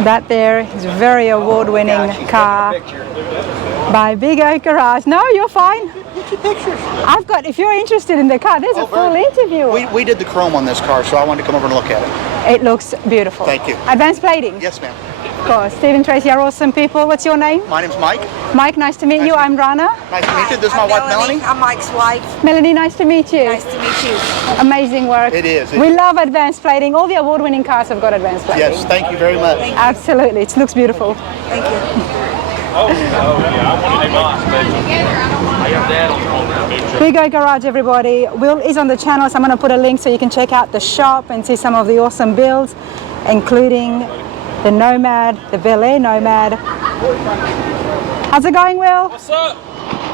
That there is a very award-winning car by Big Oak Garage. No, you're fine. I've got, if you're interested in the car, there's a full interview. We did the chrome on this car, so I wanted to come over and look at it. It looks beautiful. Thank you. Advanced plating? Yes, ma'am. Of course. Stephen, Tracy are awesome people. What's your name? My name's Mike. Mike, nice to meet you. I'm Rana. Nice to meet you. This is my wife, Melanie. I'm Mike's wife. Melanie, nice to meet you. Nice to meet you. Amazing work. It is. We love advanced plating. All the award-winning cars have got advanced plating. Yes, thank you very much. Absolutely. It looks beautiful. Thank you. Big Oak Garage, everybody. Will is on the channel, so I'm going to put a link so you can check out the shop and see some of the awesome builds, including the Nomad, the Bel Air Nomad. How's it going, Will? What's up?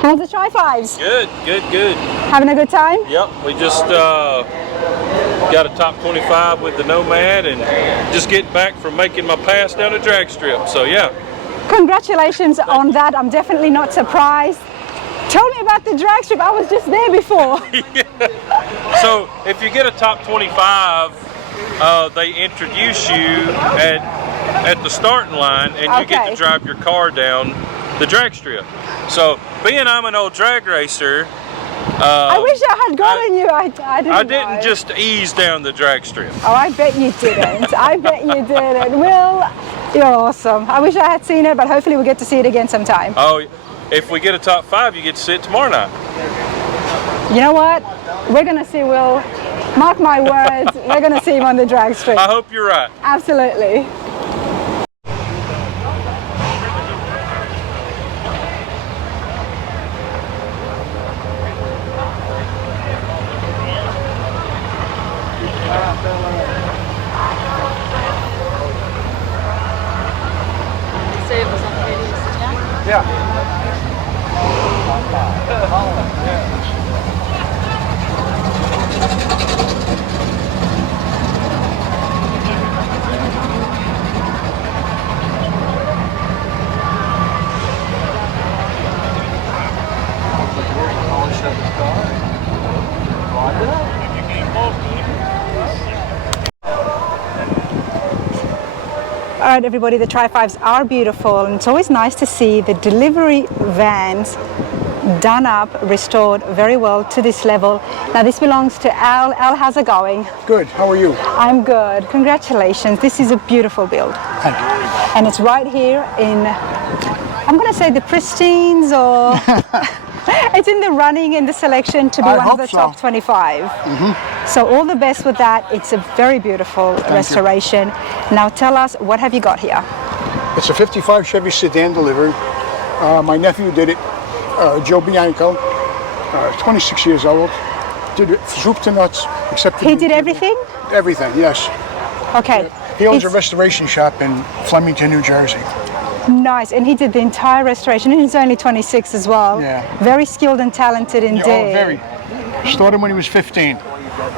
How's the Tri-5s? Good, good, good. Having a good time? Yep, we just got a top 25 with the Nomad and just getting back from making my pass down the drag strip, so yeah. Congratulations on that. I'm definitely not surprised. Tell me about the drag strip. I was just there before. Yeah. So if you get a top 25, they introduce you at the starting line and you get to drive your car down the drag strip. So being I'm an old drag racer, I wish I had gotten you. I didn't just ease down the drag strip. Oh, I bet you didn't. I bet you didn't. Will, you're awesome. I wish I had seen it, but hopefully we'll get to see it again sometime. Oh, if we get a top 5, you get to see it tomorrow night. You know what? We're going to see Will. Mark my words. We're going to see him on the drag strip. I hope you're right. Absolutely. Say it was on the radio, yeah? Yeah. All right, everybody, the Tri-5s are beautiful, and it's always nice to see the delivery vans done up, restored very well to this level. Now, this belongs to Al. Al, how's it going? Good. How are you? I'm good. Congratulations. This is a beautiful build. Thank you. And it's right here in, I'm going to say the Pristines, or it's in the running, in the selection to be one of the top 25. Mm-hmm. So all the best with that. It's a very beautiful restoration. Now tell us, what have you got here? It's a 55 Chevy sedan delivered. My nephew did it, Joe Bianco, 26 years old. Did it soup to nuts, except he did everything? Everything, yes. Okay. He owns a restoration shop in Flemington, New Jersey. Nice, and he did the entire restoration, and he's only 26 as well. Yeah. Very skilled and talented indeed. Oh, very. Started when he was 15.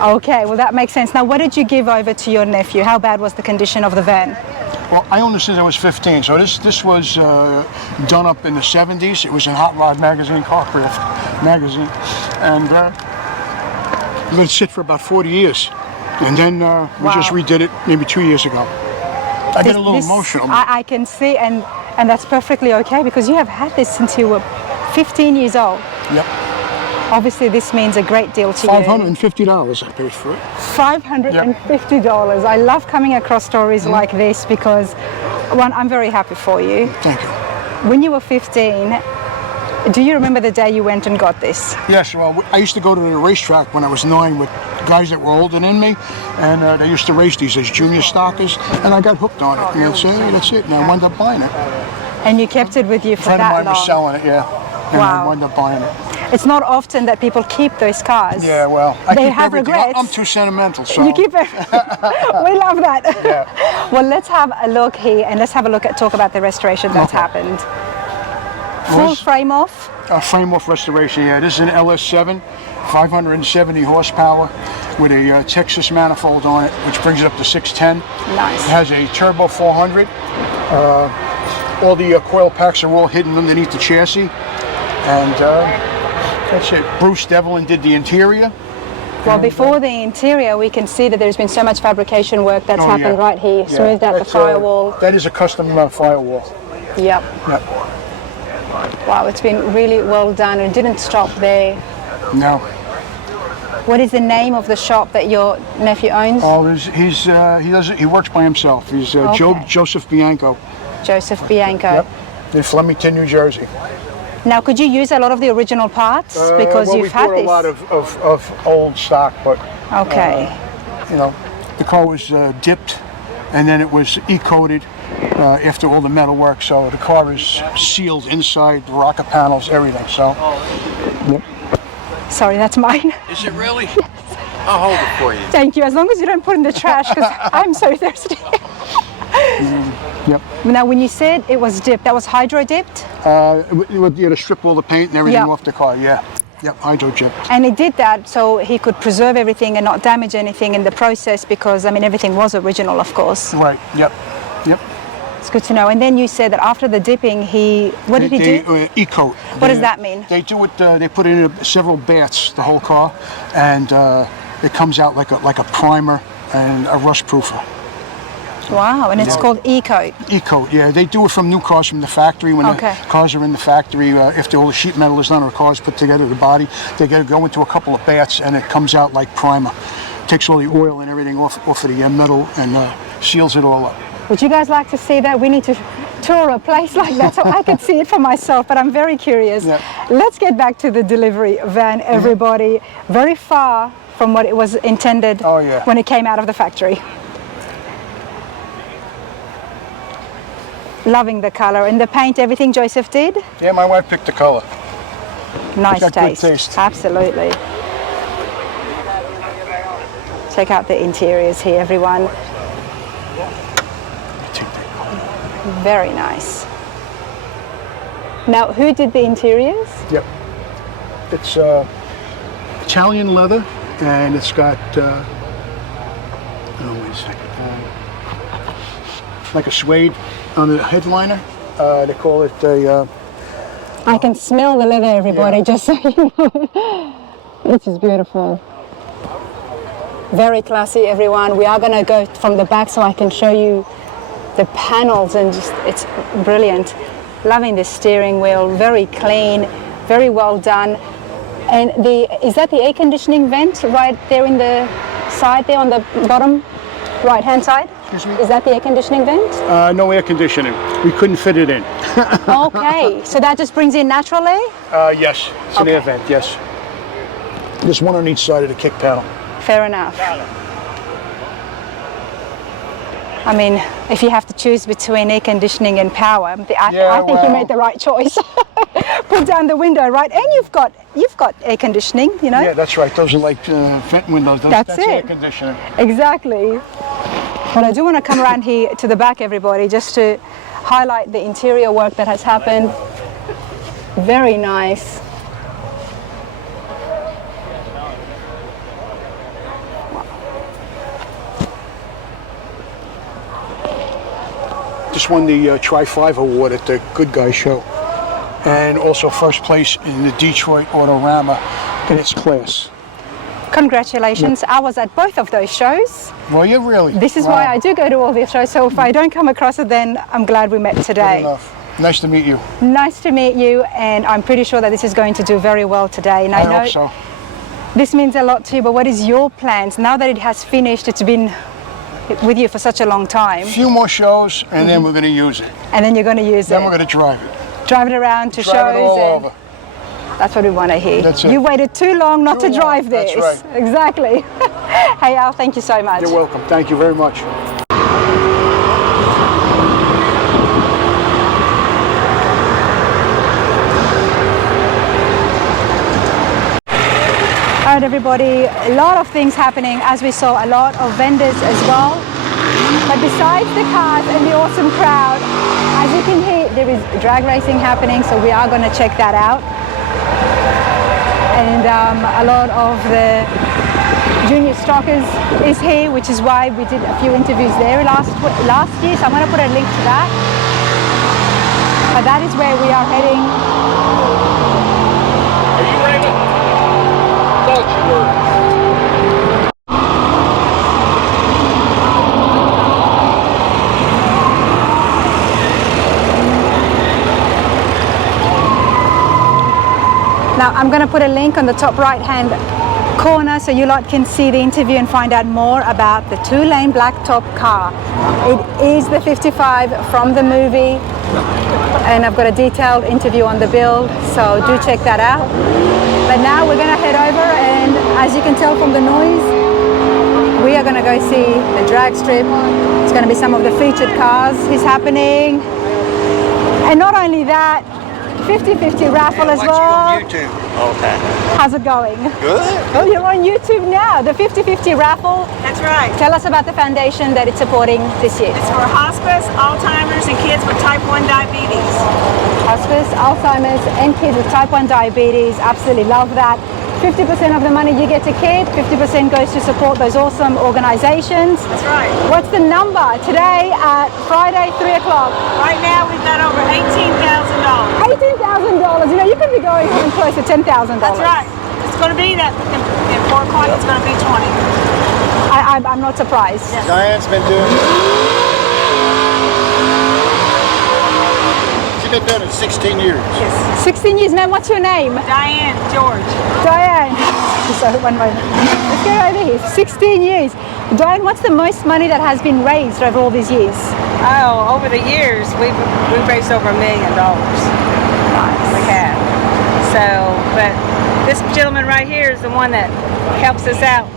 Okay, well that makes sense. Now, what did you give over to your nephew? How bad was the condition of the van? Well, I owned this since I was 15, so this was done up in the 70s. It was in Hot Rod Magazine, Carcraft Magazine, and let it sit for about 40 years. And then we just redid it maybe 2 years ago. I get a little emotional. I can see, and that's perfectly okay, because you have had this since you were 15 years old. Yep. Obviously, this means a great deal to you. $550 I paid for it. $550. I love coming across stories like this because, one, I'm very happy for you. Thank you. When you were 15, Do you remember the day you went and got this? Yes, well, I used to go to the racetrack when I was 9 with guys that were older than me, and they used to race these as junior stockers, and I got hooked on it. And that's it, and I wound up buying it. And you kept it with you for A friend that of mine long? was selling it, yeah. And Wow. I wound up buying it. It's not often that people keep those cars. Yeah, well, I They keep have everything. regrets. I'm too sentimental, so. You keep it. We love that. Yeah. Well, let's have a look here, and let's have a look at talk about the restoration that's happened. Full frame off. Frame off restoration, yeah. This is an LS7, 570 horsepower with a Texas manifold on it, which brings it up to 610. Nice. It has a turbo 400. All the coil packs are all hidden underneath the chassis, and that's it. Bruce Devlin did the interior. Well, before the interior, we can see that there's been so much fabrication work that's happened right here. Yeah. Smoothed out the firewall. That is a custom firewall. Yep. Yep. Wow, it's been really well done, and it didn't stop there. No. What is the name of the shop that your nephew owns? Oh, he works by himself. He's Joseph Bianco. Joseph Bianco. Yep. In Flemington, New Jersey. Now, could you use a lot of the original parts because you've had this? We bought a lot of old stock, but okay. The car was dipped, and then it was e-coated after all the metal work. So the car is sealed inside, the rocker panels, everything. So. Yep. Sorry, that's mine. Is it really? I'll hold it for you. Thank you. As long as you don't put it in the trash, because I'm so thirsty. Yep. Now, when you said it was dipped, that was hydro dipped? You had to strip all the paint and everything off the car, yeah. Yep, hydro dipped. And he did that so he could preserve everything and not damage anything in the process because, I mean, everything was original, of course. Right, yep, yep. It's good to know. And then you said that after the dipping, what did he do? E-coat. What does that mean? They do it, they put it in several baths, the whole car, and it comes out like a primer and a rust proofer. Wow, and it's called E-coat. E-coat, yeah. They do it from new cars from the factory. When the cars are in the factory, after all the sheet metal is done or the car is put together, the body, they got to go into a couple of baths and it comes out like primer. Takes all the oil and everything off of the metal and seals it all up. Would you guys like to see that? We need to tour a place like that so I can see it for myself, but I'm very curious. Yeah. Let's get back to the delivery van, everybody. Very far from what it was intended when it came out of the factory. Loving the color and the paint, everything Joseph did? Yeah, my wife picked the color. Nice got taste. good taste. Absolutely. Check out the interiors here, everyone. Very nice. Now, who did the interiors? Yep. It's Italian leather, and it's got, wait a second, like a suede on the headliner. They call it a... I can smell the leather, everybody, just so you know. This is beautiful. Very classy, everyone. We are going to go from the back so I can show you the panels, and just it's brilliant. Loving the steering wheel, very clean, very well done. And is that the air conditioning vent right there in the side there on the bottom right hand side? Excuse me? Is that the air conditioning vent? No air conditioning. We couldn't fit it in. Okay, so that just brings in natural air? Yes, it's an air vent, yes. There's one on each side of the kick panel. Fair enough. I mean, if you have to choose between air conditioning and power, I think you made the right choice. Put down the window, right? And you've got air conditioning, you know? Yeah, that's right. Those are like vent windows. That's it. Air conditioning. Exactly. Well, I do want to come around here to the back, everybody, just to highlight the interior work that has happened. Very nice. Just won the Tri-5 award at the Good Guys show, and also first place in the Detroit Autorama in its class. Congratulations. I was at both of those shows. Well, you really? This is why I do go to all these shows, so if I don't come across it, then I'm glad we met today. Good enough. Nice to meet you. Nice to meet you, and I'm pretty sure that this is going to do very well today. And I know hope so. This means a lot to you, but what is your plans? Now that it has finished, it's been with you for such a long time. A few more shows, and then we're going to use it. And then you're going to use it? Then we're going to drive it. Drive it around to shows? Drive it all over. That's what we want to hear. That's it. You waited too long not to drive this. That's right. Exactly. Hey, Al, thank you so much. You're welcome. Thank you very much. All right, everybody, a lot of things happening, as we saw, a lot of vendors as well. But besides the cars and the awesome crowd, as you can hear, there is drag racing happening, so we are going to check that out. And a lot of the junior stockers is here, which is why we did a few interviews there last year, so I'm going to put a link to that. But that is where we are heading. Are you Raymond? Thought you were. Now I'm going to put a link on the top right hand corner so you lot can see the interview and find out more about the 2-lane blacktop car. It is the 55 from the movie, and I've got a detailed interview on the build, so do check that out. But now we're going to head over, and as you can tell from the noise, we are going to go see the drag strip. It's going to be some of the featured cars is happening, and not only that, 50-50 raffle as well. You on YouTube. Okay. How's it going? Good. Oh, you're on YouTube now. The 50-50 raffle. That's right. Tell us about the foundation that it's supporting this year. It's for hospice, Alzheimer's, and kids with type 1 diabetes. Hospice, Alzheimer's, and kids with type 1 diabetes. Absolutely love that. 50% of the money you get to keep, 50% goes to support those awesome organizations. That's right. What's the number today at Friday, 3 o'clock? Right now we've got over $18,000. $18,000. You know, you could be going even close to $10,000. That's right. It's going to be that in 4 o'clock. It's going to be 20. I'm not surprised. Yes. Diane's been doing it. She's been doing it 16 years. Yes. 16 years. Now, what's your name? Diane George. Diane. So, one moment. Let's go over here. 16 years. Diane, what's the most money that has been raised over all these years? Oh, over the years, we've raised over $1 million. Nice. We have. So, but this gentleman right here is the one that helps us out.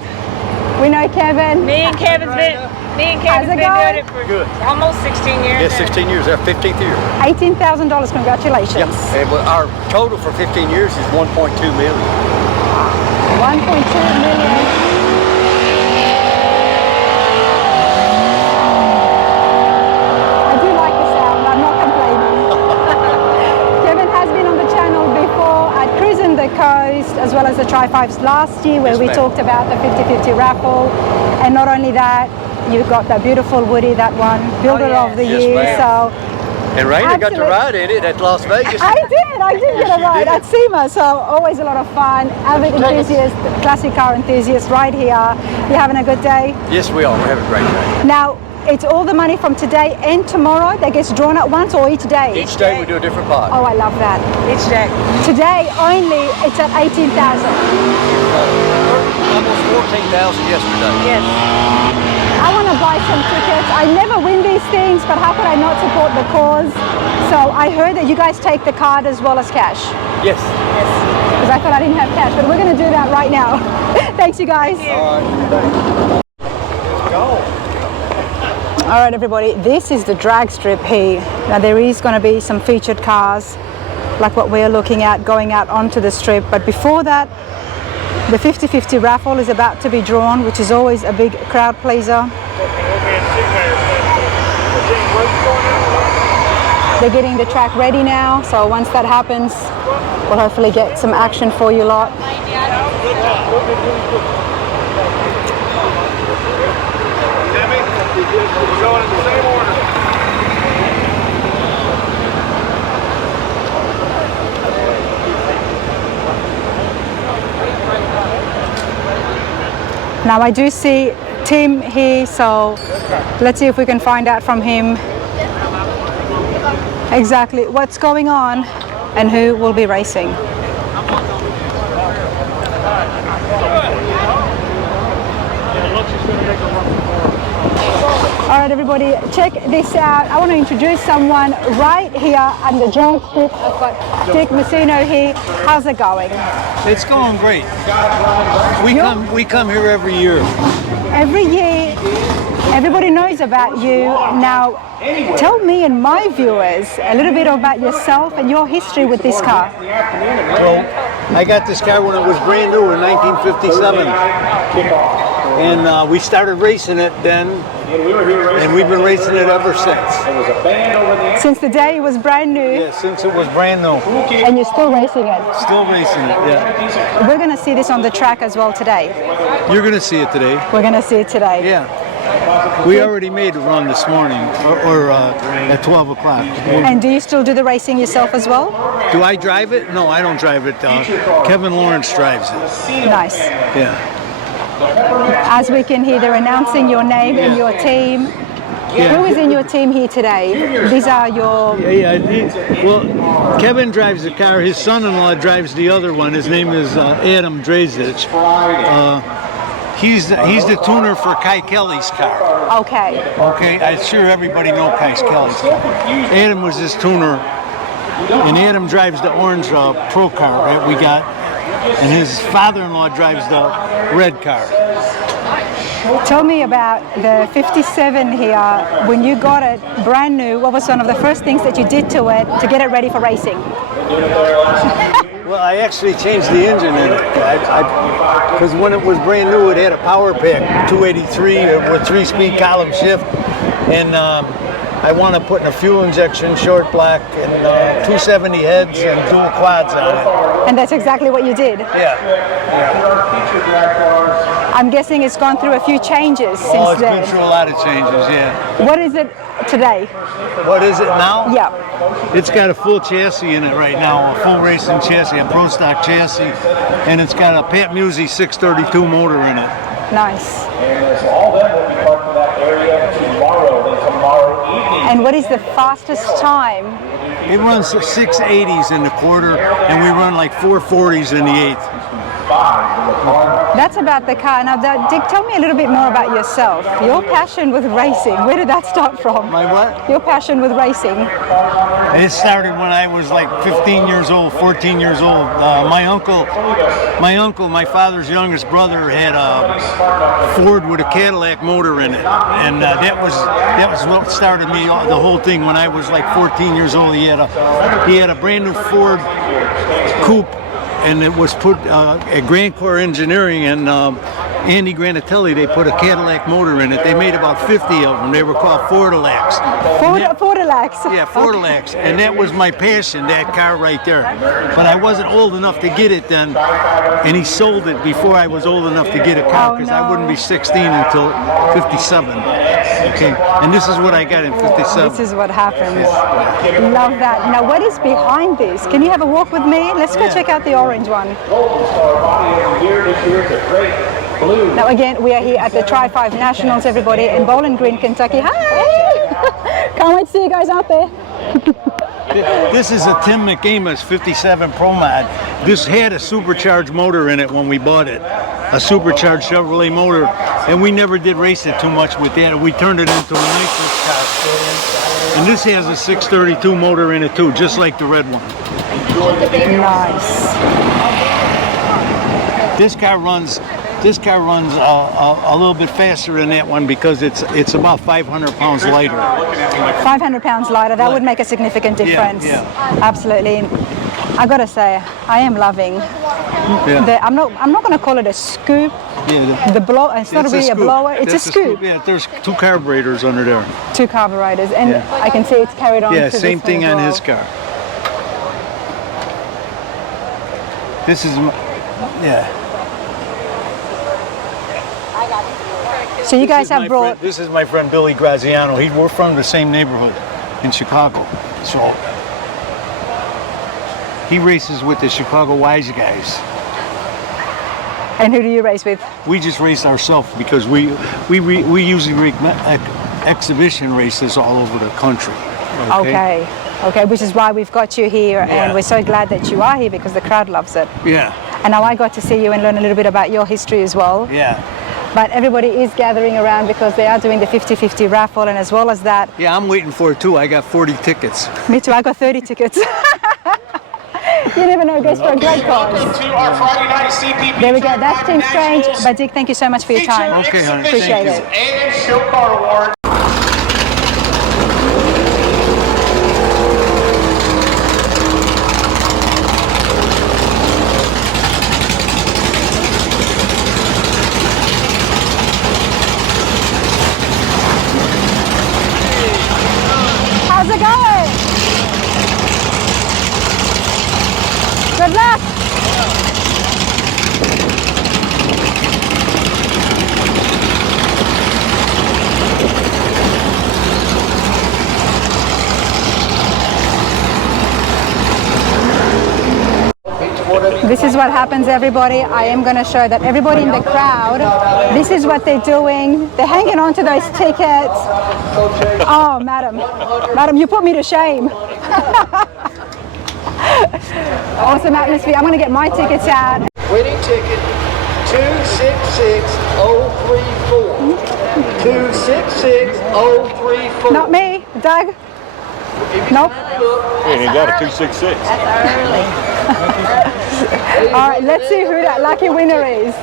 We know Kevin. Me and Kevin's been doing it for almost 16 years. Yes, 16 years. Our 15th year. $18,000. Congratulations. Yeah. And our total for 15 years is 1.2 million. 1.2 million. The coast, as well as the Tri-Fives last year, where we talked about the 50-50 raffle. And not only that, you've got that beautiful Woody, that one, Builder of the Year. So, and Raina got to ride in it at Las Vegas. I did get a ride at SEMA, so always a lot of fun. Avid enthusiast, classic car enthusiast right here. You having a good day? Yes, we are. We're having a great day. Now, it's all the money from today and tomorrow that gets drawn at once, or each day? Each day we do a different pot. Oh, I love that. Each day. Today only, it's at 18,000. Almost 14,000 yesterday. Yes. I want to buy some tickets. I never win these things, but how could I not support the cause? So I heard that you guys take the card as well as cash. Yes. Because I thought I didn't have cash, but we're going to do that right now. Thanks, you guys. All right, everybody, this is the drag strip here. Now there is going to be some featured cars like what we're looking at going out onto the strip, but before that, the 50-50 raffle is about to be drawn, which is always a big crowd pleaser. They're getting the track ready now, so once that happens, we'll hopefully get some action for you lot. We're going in the same order. Now I do see Tim here, so let's see if we can find out from him exactly what's going on and who will be racing. All right, everybody, check this out. I want to introduce someone right here on the drag strip. I've got Dick Messino here. How's it going? It's going great. We come here every year. Every year, everybody knows about you. Now, tell me and my viewers a little bit about yourself and your history with this car. Well, I got this car when it was brand new in 1957. And we started racing it then, and we've been racing it ever since. Since the day it was brand new? Yeah, since it was brand new. And you're still racing it? Still racing it, yeah. We're going to see this on the track as well today. You're going to see it today. We're going to see it today. Yeah. We already made a run this morning, or at 12 o'clock. And do you still do the racing yourself as well? Do I drive it? No, I don't drive it. Kevin Lawrence drives it. Nice. Yeah. As we can hear, they're announcing your name and your team. Yeah. Who is in your team here today? These are your... Well, Kevin drives the car. His son-in-law drives the other one. His name is Adam Drazdich. He's the tuner for Kai Kelly's car. Okay. Okay, I'm sure everybody knows Kai Kelly's car. Adam was his tuner, and Adam drives the orange pro car, right, we got. And his father-in-law drives the red car. Tell me about the 57 here. When you got it brand new, what was one of the first things that you did to it to get it ready for racing? Well, I actually changed the engine in it. Because when it was brand new, it had a power pack, 283 with 3-speed column shift. And I want to put in a fuel injection, short block, and 270 heads and dual quads on it. And that's exactly what you did? Yeah. I'm guessing it's gone through a few changes since then. Oh, it's been through a lot of changes, yeah. What is it today? What is it now? Yeah. It's got a full chassis in it right now, a full racing chassis, a Pro Stock chassis, and it's got a Pat Musi 632 motor in it. Nice. All that will be parked in that area tomorrow evening. And what is the fastest time? It runs 680s in the quarter, and we run like 440s in the eighth. That's about the car. Now, Dick, tell me a little bit more about yourself. Your passion with racing, where did that start from? My what? Your passion with racing. It started when I was like 15 years old, 14 years old. My uncle, my father's youngest brother, had a Ford with a Cadillac motor in it, and that was what started me the whole thing. When I was like 14 years old, he had a brand new Ford coupe. And it was put at Grand Corps Engineering and Andy Granatelli, they put a Cadillac motor in it. They made about 50 of them. They were called Fordilacs. Fordilacs? Yeah, Fordilacs. Okay. And that was my passion, that car right there. But I wasn't old enough to get it then. And he sold it before I was old enough to get a car, because I wouldn't be 16 until 57. Okay, and this is what I got in 57. This is what happens. Love that. Now, what is behind this? Can you have a walk with me? Let's go check out the orange one. Now, again, we are here at the Tri-5 Nationals, everybody, in Bowling Green, Kentucky. Hi! Can't wait to see you guys out there. This is a Tim McAmis 57 Pro Mod. This had a supercharged motor in it when we bought it, a supercharged Chevrolet motor, and we never did race it too much with that. We turned it into a nice car. And this has a 632 motor in it too, just like the red one. Nice. This car runs a little bit faster than that one because it's about 500 pounds lighter. 500 pounds lighter, that would make a significant difference. Yeah. Absolutely. I gotta say, I am loving. Yeah. I'm not gonna call it a scoop. Yeah. The blow. It's not really a blower. It's a scoop. Yeah. There's 2 carburetors under there. 2 carburetors, and I can see it's carried on. Yeah. To Same this thing one on as his car. This is, yeah. So you guys have brought... This is my friend Billy Graziano. We're from the same neighborhood in Chicago. So he races with the Chicago Wise Guys. And who do you race with? We just race ourselves because we usually make exhibition races all over the country. Okay, which is why we've got you here, and we're so glad that you are here because the crowd loves it. Yeah. And now I got to see you and learn a little bit about your history as well. Yeah. But everybody is gathering around because they are doing the 50-50 raffle, and as well as that. Yeah, I'm waiting for it too. I got 40 tickets. Me too, I got 30 tickets. You never know, it goes for a great cause. There we go, that's Team Strange. But Dick, thank you so much for your time. Okay, honey. Appreciate it. And show car award. How's it going? Good luck. This is what happens, everybody. I am going to show that everybody in the crowd, this is what they're doing. They're hanging on to those tickets. Oh, madam. Madam, you put me to shame. Awesome atmosphere. I'm going to get my tickets out. Winning ticket 266034. 266034. Not me, Doug. Nope. Yeah, he got a 266. All right, let's see who that lucky winner is.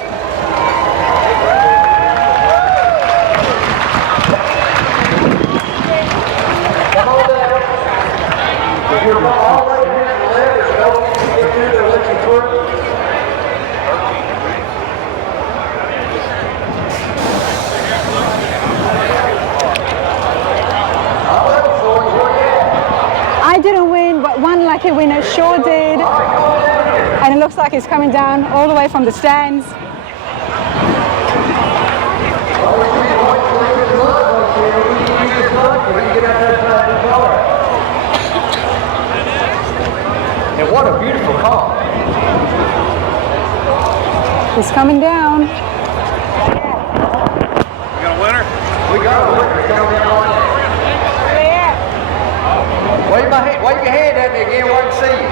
I didn't win, but one lucky winner sure did. And it looks like he's coming down all the way from the stands. And what a beautiful car. He's coming down. We got a winner? We got a winner. Wave your hand at me again where I can see you.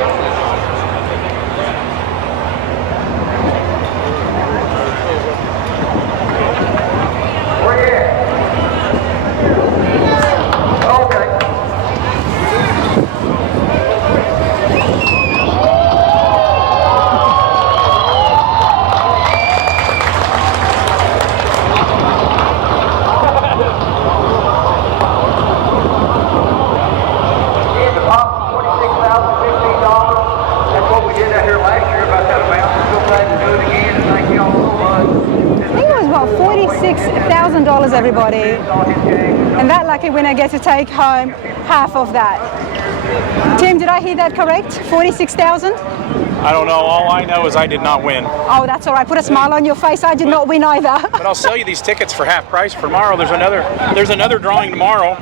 Where you at? Okay. $46,000, everybody. And that lucky winner gets to take home half of that. Tim, did I hear that correct? 46,000? I don't know. All I know is I did not win. Oh, that's all right. Put a smile on your face. I did not win either. But I'll sell you these tickets for half price for tomorrow. There's another drawing tomorrow.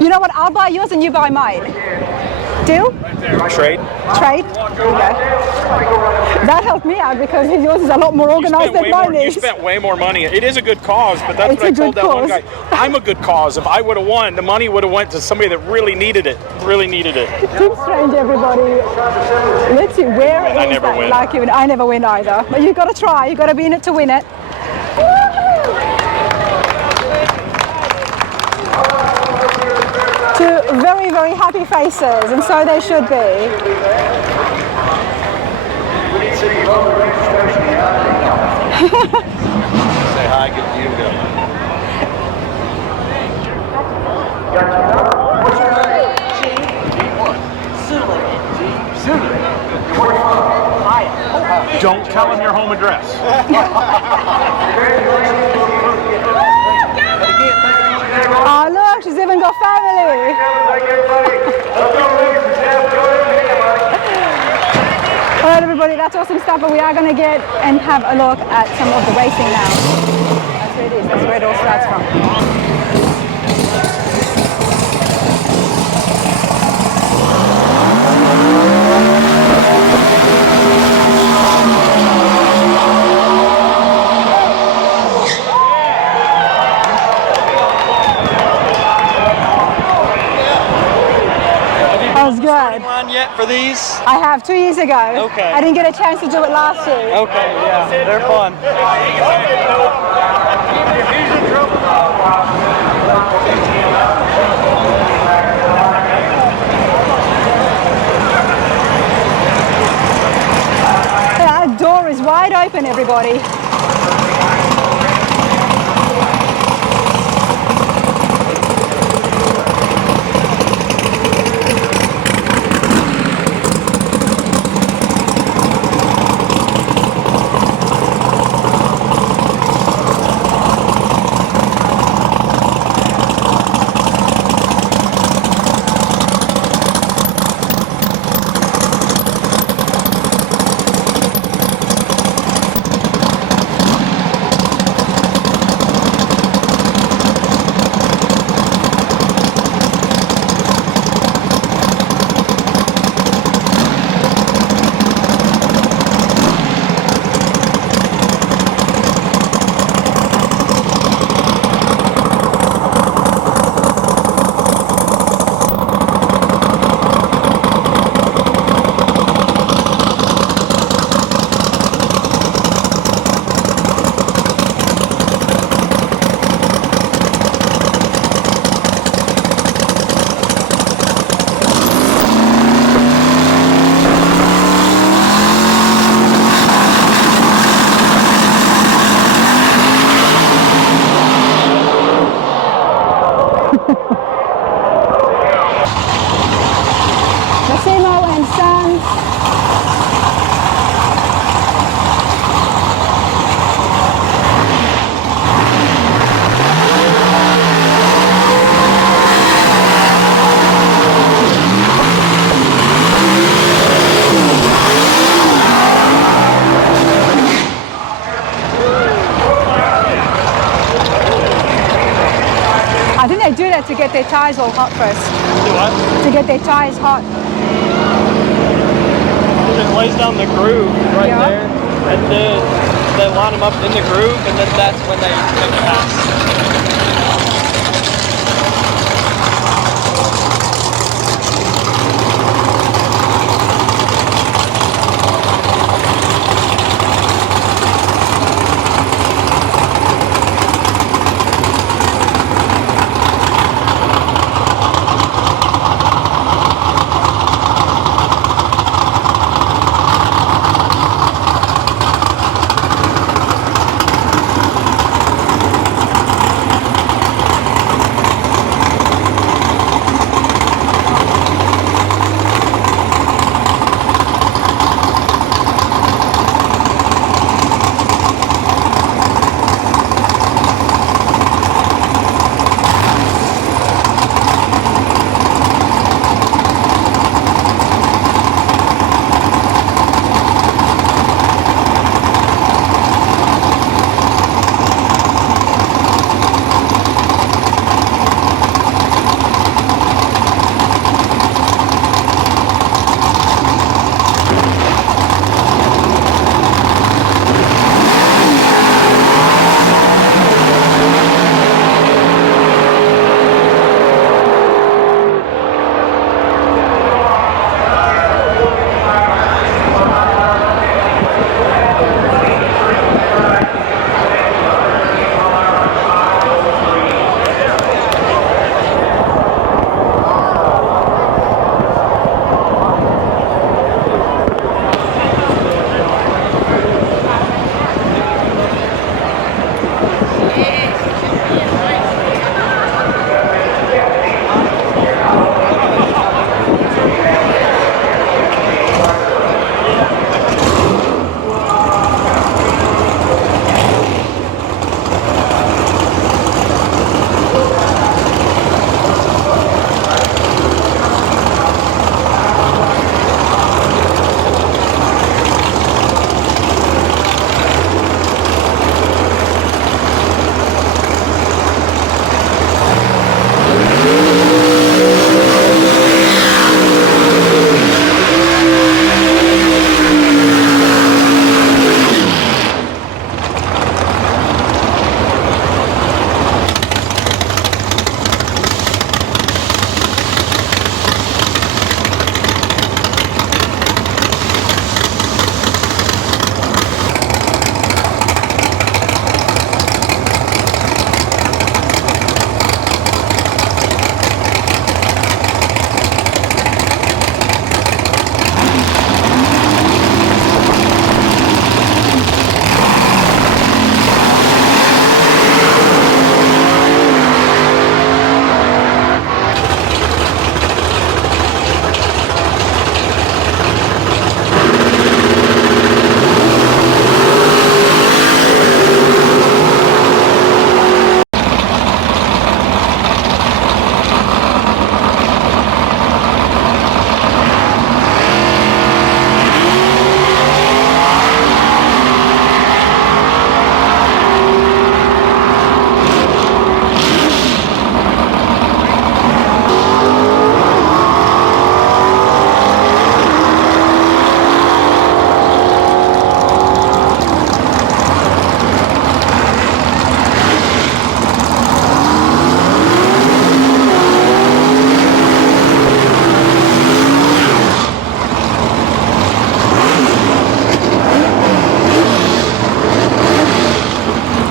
You know what? I'll buy yours and you buy mine. Deal? Trade. Trade? Okay. That helped me out because yours is a lot more organized than mine is. You spent way more money. It is a good cause, but that's what I told that one guy. I'm a good cause. If I would have won, the money would have went to somebody that really needed it. Really needed it. Team Strange, everybody. Let's see, where is that lucky winner? I never win either. But you got to try. You got to be in it to win it. Two very, very happy faces, and so they should be. Say hi, give you a go. What's your name? Zulu. Where are you from? Ohio. Don't tell him your home address. Oh look, she's even got family. All right, everybody, that's awesome stuff, but we are going to get and have a look at some of the racing now. That's where it is. That's where it all starts from. Good. One yet for these? I have 2 years ago. Okay. I didn't get a chance to do it last year. Okay, yeah, they're fun. That door is wide open, everybody. Massimo and Sons. I think they do that to get their tires all hot first. Do what? To get their tires hot. It lays down the groove right there, and then they line them up in the groove, and then that's when they pass.